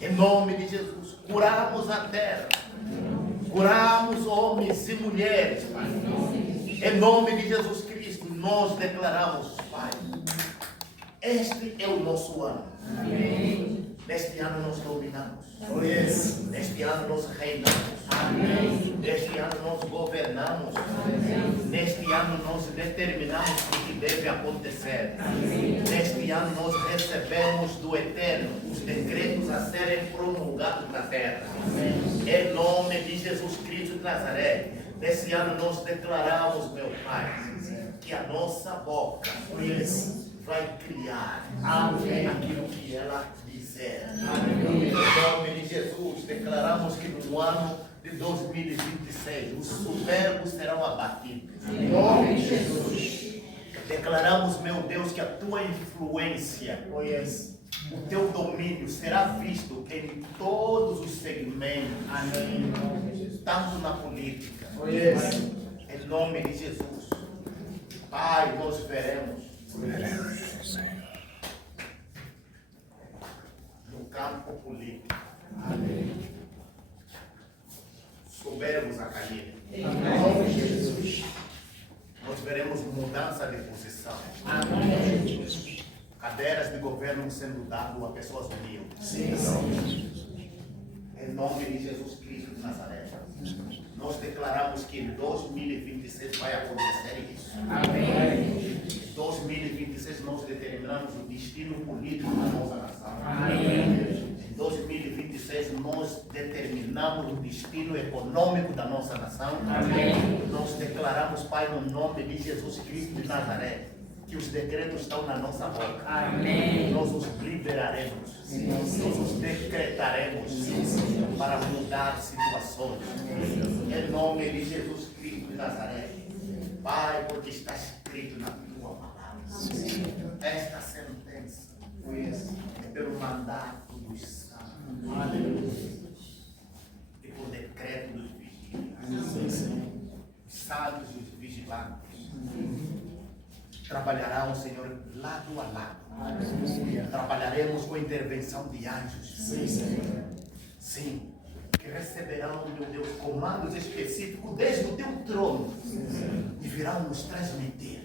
Em nome de Jesus. Curamos a terra. Curamos homens e mulheres, Pai. Em nome de Jesus Cristo, nós declaramos, Pai, este é o nosso ano. Amém. Neste ano nós dominamos. Oh, yes. Neste ano nós reinamos. Amém. Neste ano nós governamos. Amém. Neste ano nós determinamos o que deve acontecer. Amém. Neste ano nós recebemos do Eterno os decretos a serem promulgados na terra. Amém. Em nome de Jesus Cristo de Nazaré. Nesse ano nós declaramos, meu Pai, que a nossa boca vai criar aquilo que ela dizer. Em nome de Jesus, declaramos que no ano de 2026 os soberbos serão abatidos. Em nome de Jesus. Declaramos, meu Deus, que a tua influência, o teu domínio será visto em todos os segmentos. Amém. Tanto na política. Em nome de Jesus. Pai, nós veremos. No campo político. Amém. Soberbos a cair. Em nome de Jesus. Nós veremos mudança de posição. Amém. Cadeiras de governo sendo dadas a pessoas humildes. Em nome de Jesus Cristo de Nazaré. Nós declaramos que em 2026 vai acontecer isso. Amém. Em 2026 nós determinamos o destino político da nossa nação. Amém. Em 2026 nós determinamos o destino econômico da nossa nação. Amém. Nós declaramos, Pai, no nome de Jesus Cristo de Nazaré, que os decretos estão na nossa boca. Amém. Nós os liberaremos. Sim. Nós os decretaremos. Sim. Para mudar situações. Em nome de Jesus Cristo de Nazaré. Pai, porque está escrito na tua palavra. Sim. Esta sentença é pelo mandato dos santos. E por decreto dos vigilantes. Santos e os vigilantes. Trabalharão, Senhor, lado a lado. Trabalharemos com a intervenção de anjos. Sim. Que receberão, meu Deus, comandos específicos desde o teu trono. E virão nos transmitir.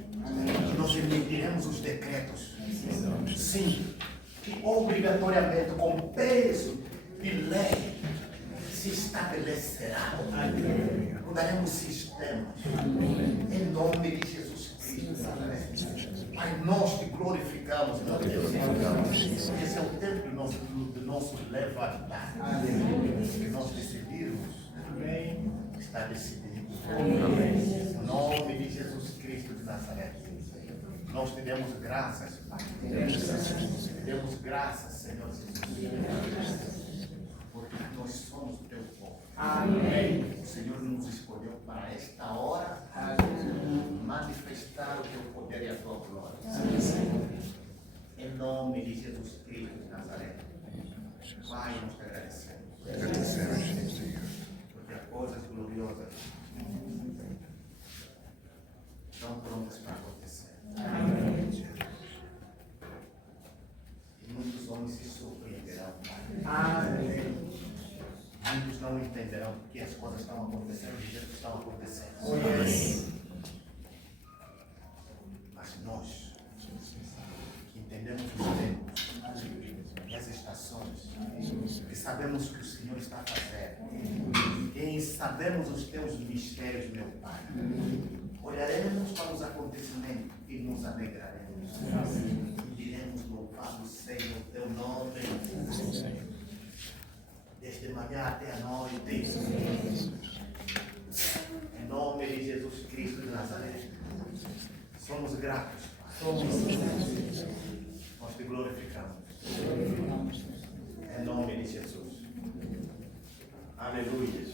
Que nós emitiremos os decretos. Sim. Que obrigatoriamente, com peso de lei, se estabelecerá. Mudaremos sistemas. Em nome de Jesus. Pai, nós te glorificamos, meu Deus. Esse é o tempo do nosso levantar. Que nós decidirmos. Está decidido. Em nome de Jesus Cristo de Nazaré. Nós te demos graças, Pai. Te demos graças, Senhor Jesus. Porque nós somos o teu povo. Amém. O Senhor nos escolheu para esta hora manifestar o teu poder e a tua glória. Em nome de Jesus Cristo de Nazaré. Pai, nós te agradecemos. Porque as coisas gloriosas estão prontas para acontecer. Amém. E muitos homens se surpreenderão, Pai. Amém. Muitos não entenderão porque as coisas estão acontecendo do jeito que estão acontecendo. Mas nós, que entendemos os tempos e as estações, que sabemos o que o Senhor está fazendo, que sabemos os teus mistérios, meu Pai, olharemos para os acontecimentos e nos alegraremos. E diremos: louvado seja o teu nome. Desde manhã até a noite. Em nome de Jesus Cristo de Nazaré. Somos gratos, Pai. Nós te glorificamos. Em nome de Jesus. Aleluia.